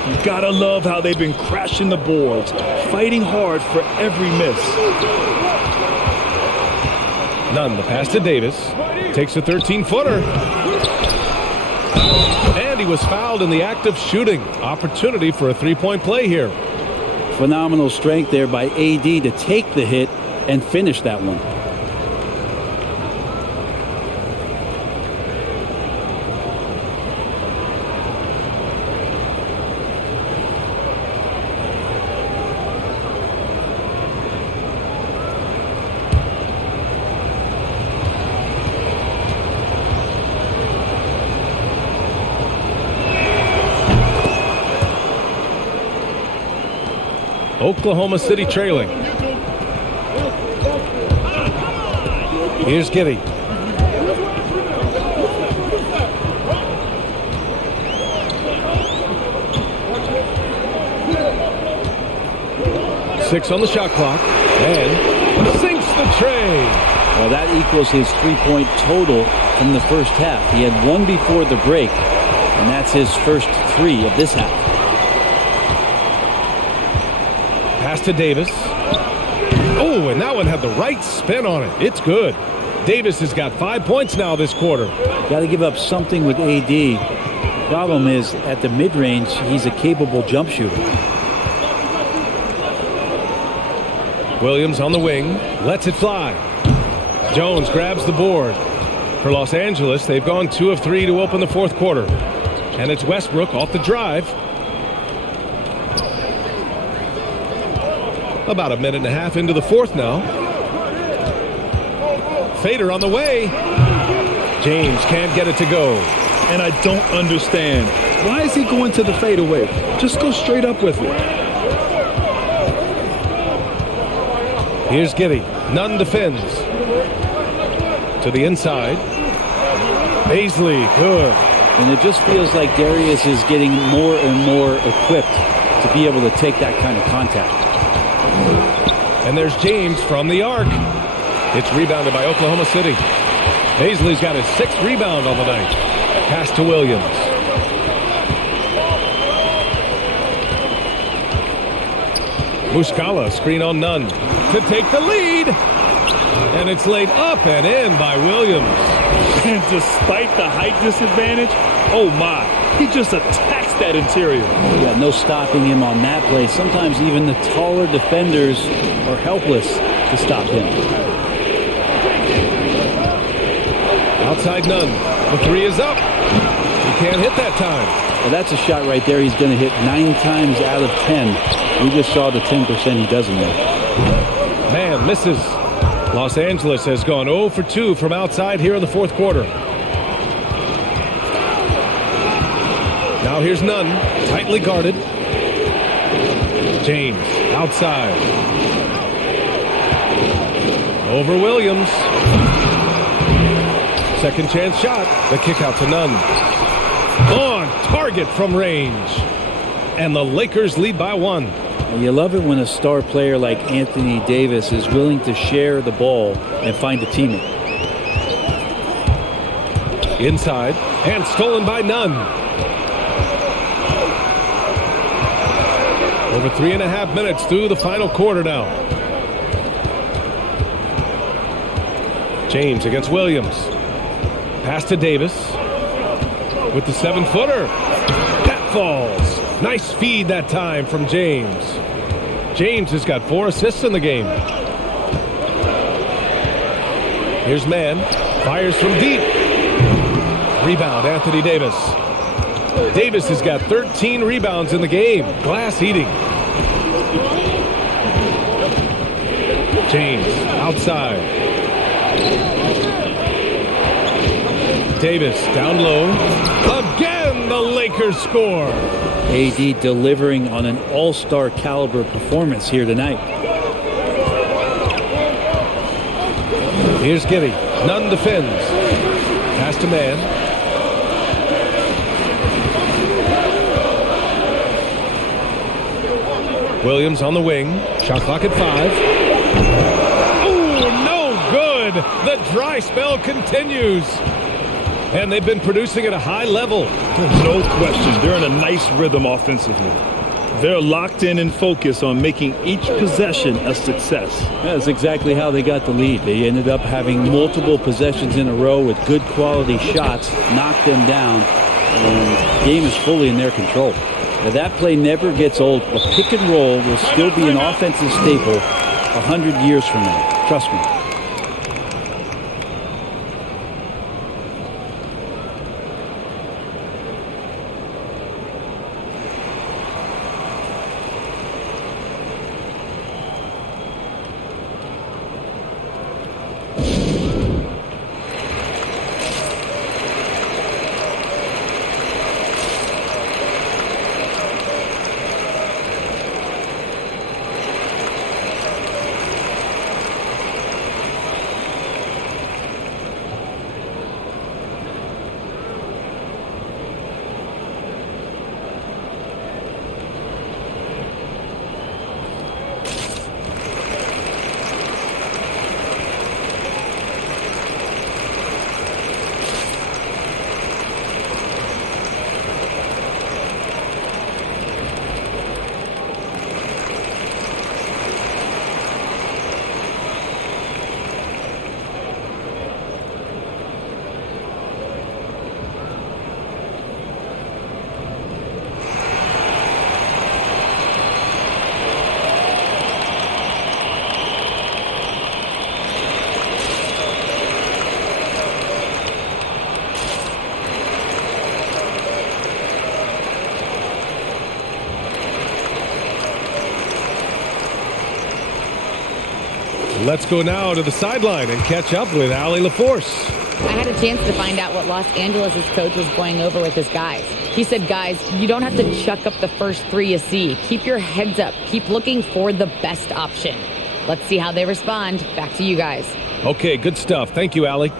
You gotta love how they've been crashing the boards, fighting hard for every miss. Nunn, the pass to Davis. Takes a 13-footer. And he was fouled in the act of shooting. Opportunity for a three-point play here. Phenomenal strength there by AD to take the hit and finish that one. Oklahoma City trailing. Here's Giddey. Six on the shot clock. And sinks the tray. Well, that equals his three-point total from the first half. He had one before the break, and that's his first 3 of this half. Pass to Davis. Oh, and that one had the right spin on it. It's good. Davis has got 5 points now this quarter. Got to give up something with AD. problem is, at the mid-range, he's a capable jump shooter. Williams on the wing, lets it fly. Jones grabs the board. For Los Angeles, they've gone 2 of 3 to open the fourth quarter. And it's Westbrook off the drive. About a minute and a half into the fourth now. Fader on the way. James can't get it to go. And I don't understand. Why is he going to the fadeaway? Just go straight up with it. Here's Giddey. Nunn defends. To the inside. Baisley, good. And it just feels like Darius is getting more and more equipped to be able to take that kind of contact. And there's James from the arc. It's rebounded by Oklahoma City. Baisley's got his 6th rebound on the night. Pass to Williams. Muscala, screen on Nunn to take the lead. And it's laid up and in by Williams. And despite the height disadvantage, oh my, he just attacks that interior. Yeah, no stopping him on that play. Sometimes even the taller defenders are helpless to stop him. Outside Nunn. The 3 is up. He can't hit that time. Well, that's a shot right there he's going to hit 9 times out of 10. We just saw the 10% he doesn't make. Man misses. Los Angeles has gone 0 for 2 from outside here in the fourth quarter. Now here's Nunn, tightly guarded. James, outside. Over Williams. Second chance shot. The kick out to Nunn. On target from range. And the Lakers lead by 1. You love it when a star player like Anthony Davis is willing to share the ball and find a teammate. Inside, and stolen by Nunn. Over 3.5 minutes through the final quarter now. James against Williams. Pass to Davis. With the 7-footer. That falls. Nice feed that time from James. James has got 4 assists in the game. Here's Mann. Fires from deep. Rebound, Anthony Davis. Davis has got 13 rebounds in the game. Glass eating. James outside. Davis down low. Again, the Lakers score. AD delivering on an all-star caliber performance here tonight. Here's Giddey. Nunn defends. Pass to Mann. Williams on the wing. Shot clock at 5. Ooh, no good. The dry spell continues. And they've been producing at a high level. No question. They're in a nice rhythm offensively. They're locked in and focused on making each possession a success. That's exactly how they got the lead. They ended up having multiple possessions in a row with good quality shots, knocked them down, and the game is fully in their control. Now, that play never gets old. The pick and roll will still be an offensive staple 100 years from now. Trust me. Let's go now to the sideline and catch up with Allie LaForce. I had a chance to find out what Los Angeles' coach was going over with his guys. He said, guys, you don't have to chuck up the first three you see. Keep your heads up. Keep looking for the best option. Let's see how they respond. Back to you guys. Okay, good stuff. Thank you, Allie.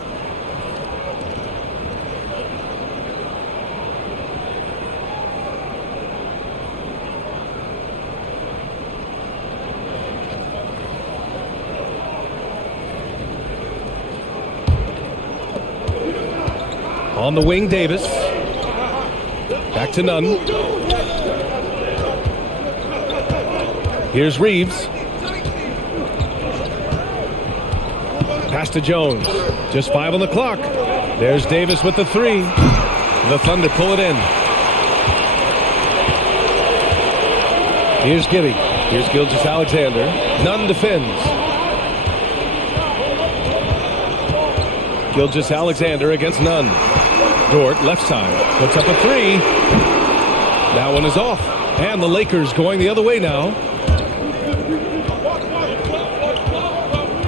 On the wing, Davis. Back to Nunn. Here's Reeves. Pass to Jones. Just 5 on the clock. There's Davis with the 3. The Thunder pull it in. Here's Giddy. Here's Gilgeous-Alexander. Nunn defends. Gilgeous-Alexander against Nunn. Dort, left side, puts up a 3. That one is off. And the Lakers going the other way now.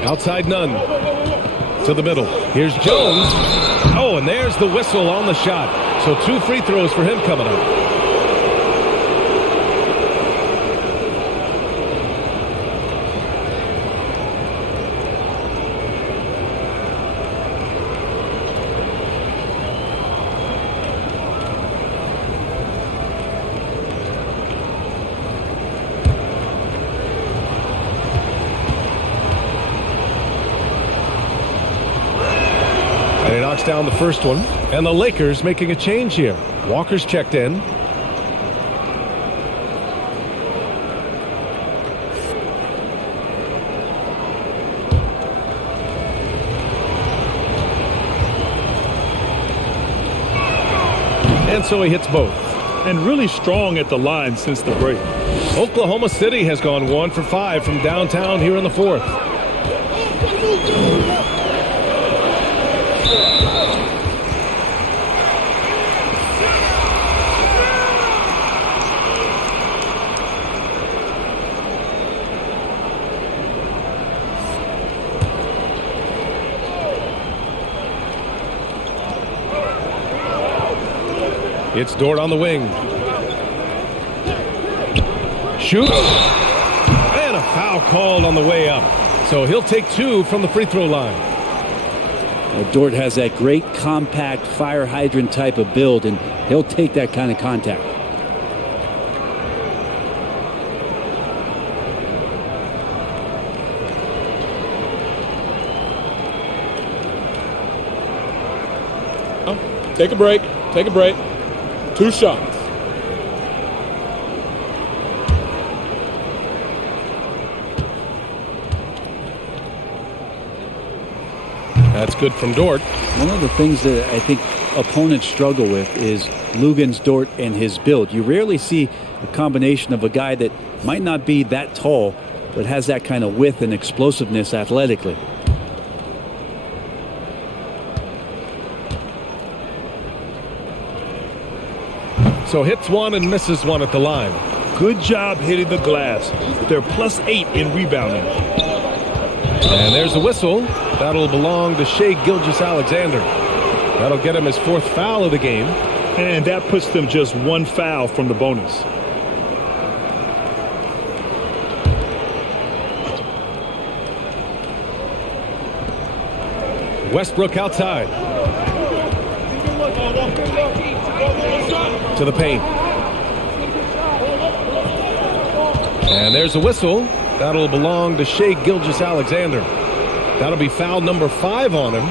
Outside Nunn. To the middle. Here's Jones. Oh, and there's the whistle on the shot. So 2 free throws for him coming up. And he knocks down the first one. And the Lakers making a change here. Walker's checked in. And so he hits both. And really strong at the line since the break. Oklahoma City has gone 1 for 5 from downtown here in the fourth. It's Dort on the wing. Shoots. And a foul called on the way up. So he'll take 2 from the free throw line. Well, Dort has that great compact fire hydrant type of build, and he'll take that kind of contact. Take a break. Take a break. 2 shots. That's good from Dort. One of the things that I think opponents struggle with is Luguentz Dort and his build. You rarely see a combination of a guy that might not be that tall, but has that kind of width and explosiveness athletically. So hits 1 and misses 1 at the line. Good job hitting the glass. They're +8 in rebounding. And there's a whistle. That'll belong to Shai Gilgeous-Alexander. That'll get him his 4th foul of the game. And that puts them just 1 foul from the bonus. Westbrook outside. To the paint. And there's a whistle. That'll belong to Shai Gilgeous-Alexander. That'll be foul number 5 on him.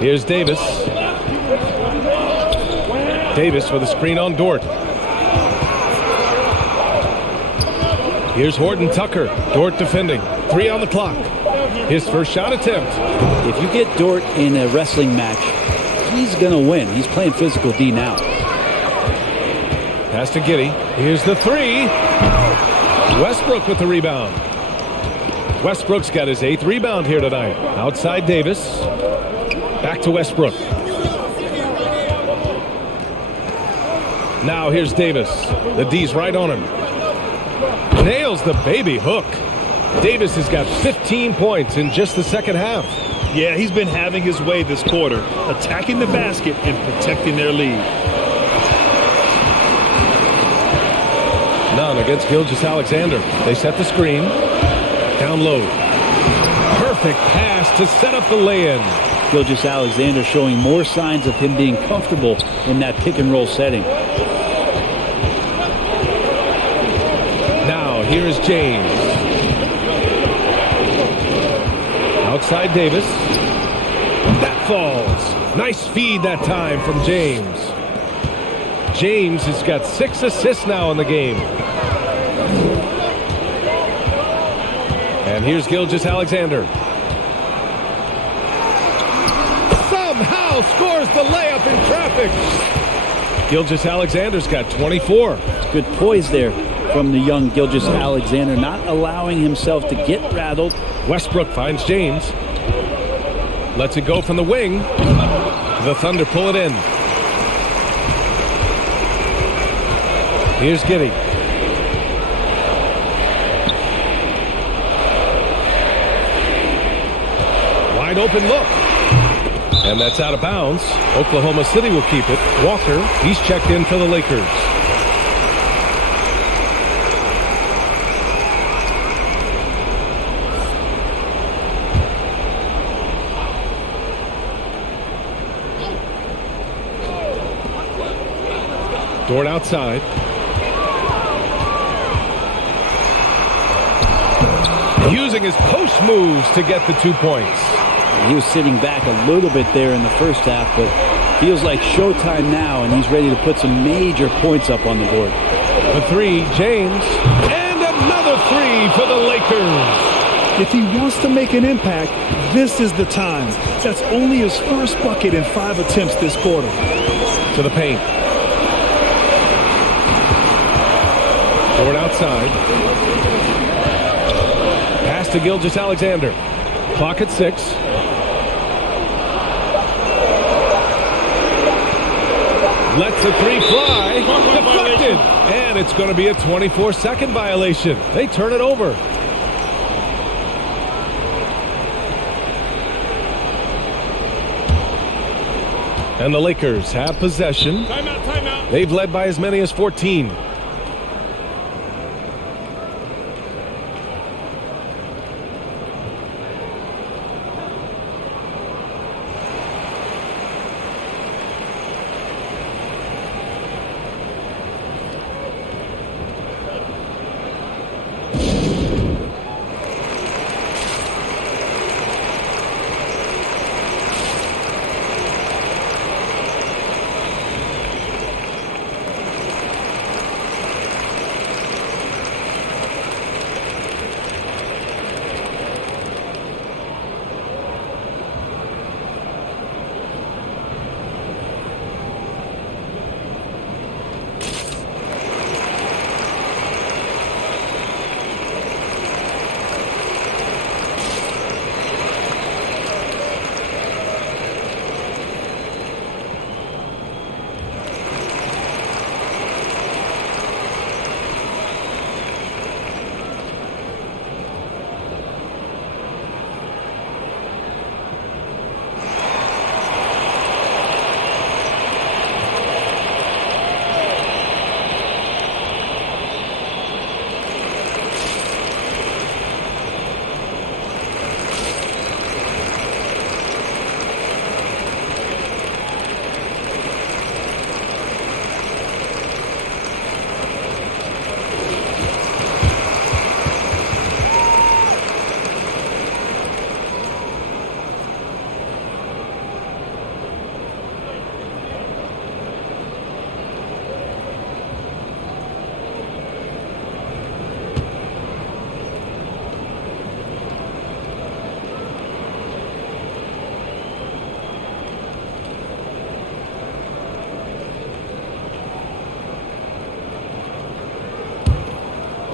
Here's Davis. Davis with a screen on Dort. Here's Horton Tucker. Dort defending. 3 on the clock. His first shot attempt. If you get Dort in a wrestling match, he's going to win. He's playing physical D now. Pass to Giddey. Here's the 3. Westbrook with the rebound. Westbrook's got his 8th rebound here tonight. Outside Davis. Back to Westbrook. Now here's Davis. The D's right on him. Nails the baby hook. Davis has got 15 points in just the second half. Yeah, he's been having his way this quarter, attacking the basket and protecting their lead. None against Gilgeous-Alexander. They set the screen. Down low. Perfect pass to set up the lay-in. Gilgeous-Alexander showing more signs of him being comfortable in that pick-and-roll setting. Now, here is James. Outside Davis. That falls. Nice feed that time from James. James has got 6 assists now in the game. And here's Gilgeous-Alexander. Somehow scores the layup in traffic. Gilgeous-Alexander's got 24. Good poise there from the young Gilgeous-Alexander, not allowing himself to get rattled. Westbrook finds James. Lets it go from the wing. The Thunder pull it in. Here's Giddey. Wide open look. And that's out of bounds. Oklahoma City will keep it. Walker, he's checked in for the Lakers. Dort outside. Using his post moves to get the 2 points. He was sitting back a little bit there in the first half, but feels like showtime now, and he's ready to put some major points up on the board. The 3, James. And another 3 for the Lakers. If he wants to make an impact, this is the time. That's only his first bucket in 5 attempts this quarter. To the paint. Dort outside. Pass to Gilgeous-Alexander. Clock at 6. Lets a 3 fly. Deflected. And it's going to be a 24-second violation. They turn it over. And the Lakers have possession. Timeout, timeout. They've led by as many as 14.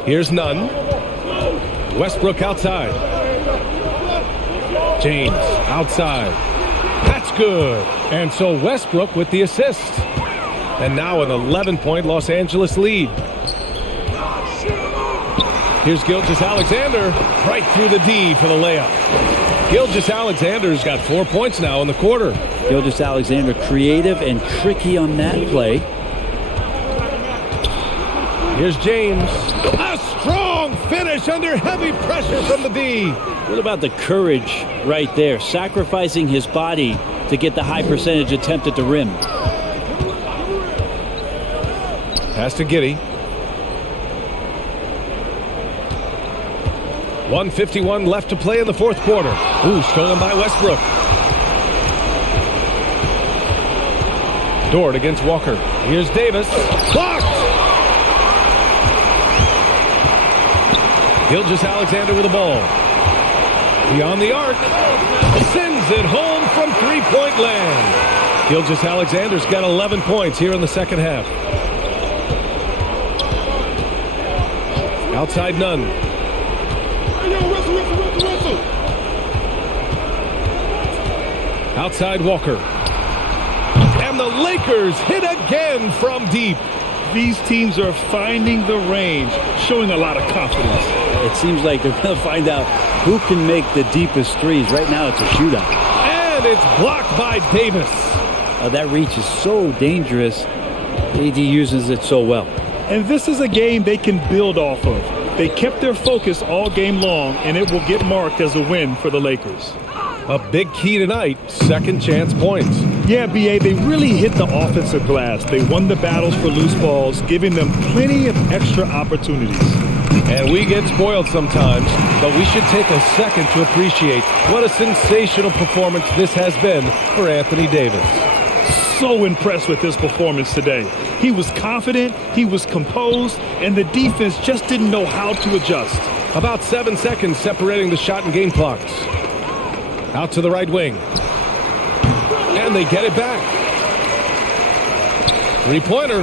Here's Nunn. Westbrook outside. James outside. That's good. And so Westbrook with the assist. And now an 11-point Los Angeles lead. Here's Gilgeous-Alexander right through the D for the layup. Gilgeous-Alexander's got 4 points now in the quarter. Gilgeous-Alexander creative and tricky on that play. Here's James. A strong finish under heavy pressure from the D. What about the courage right there? Sacrificing his body to get the high percentage attempt at the rim. Pass to Giddey. 1:51 left to play in the fourth quarter. Ooh, stolen by Westbrook. Dort against Walker. Here's Davis. Blocked! Gilgeous-Alexander with the ball. Beyond the arc. Sends it home from three-point land. Gilgeous-Alexander's got 11 points here in the second half. Outside none. Outside Walker. And the Lakers hit again from deep. These teams are finding the range, showing a lot of confidence. It seems like they're going to find out who can make the deepest threes. Right now it's a shootout. And it's blocked by Davis. That reach is so dangerous. AD uses it so well. And this is a game they can build off of. They kept their focus all game long, and it will get marked as a win for the Lakers. A big key tonight, second chance points. Yeah, B.A., they really hit the offensive glass. They won the battles for loose balls, giving them plenty of extra opportunities. And we get spoiled sometimes, but we should take a second to appreciate what a sensational performance this has been for Anthony Davis. So impressed with his performance today. He was confident, he was composed, and the defense just didn't know how to adjust. About 7 seconds separating the shot and game clocks. Out to the right wing. And they get it back. Three-pointer.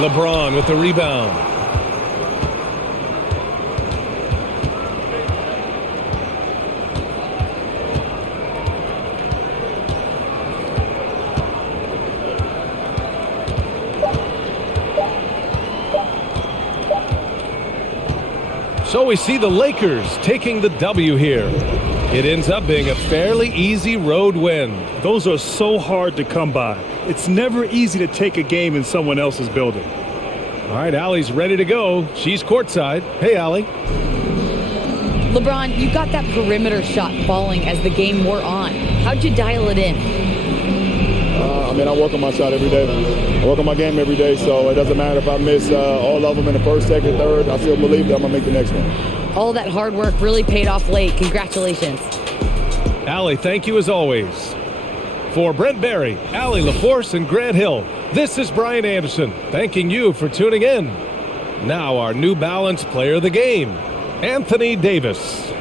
LeBron with the rebound. So we see the Lakers taking the W here. It ends up being a fairly easy road win. Those are so hard to come by. It's never easy to take a game in someone else's building. All right, Allie's ready to go. She's courtside. Hey, Allie. LeBron, you got that perimeter shot falling as the game wore on. How'd you dial it in? I work on my shot every day. I work on my game every day, so it doesn't matter if I miss all of them in the first, second, third. I still believe that I'm going to make the next one. All that hard work really paid off late. Congratulations. Allie, thank you as always. For Brent Barry, Allie LaForce, and Grant Hill, this is Brian Anderson, thanking you for tuning in. Now our New Balance player of the game, Anthony Davis.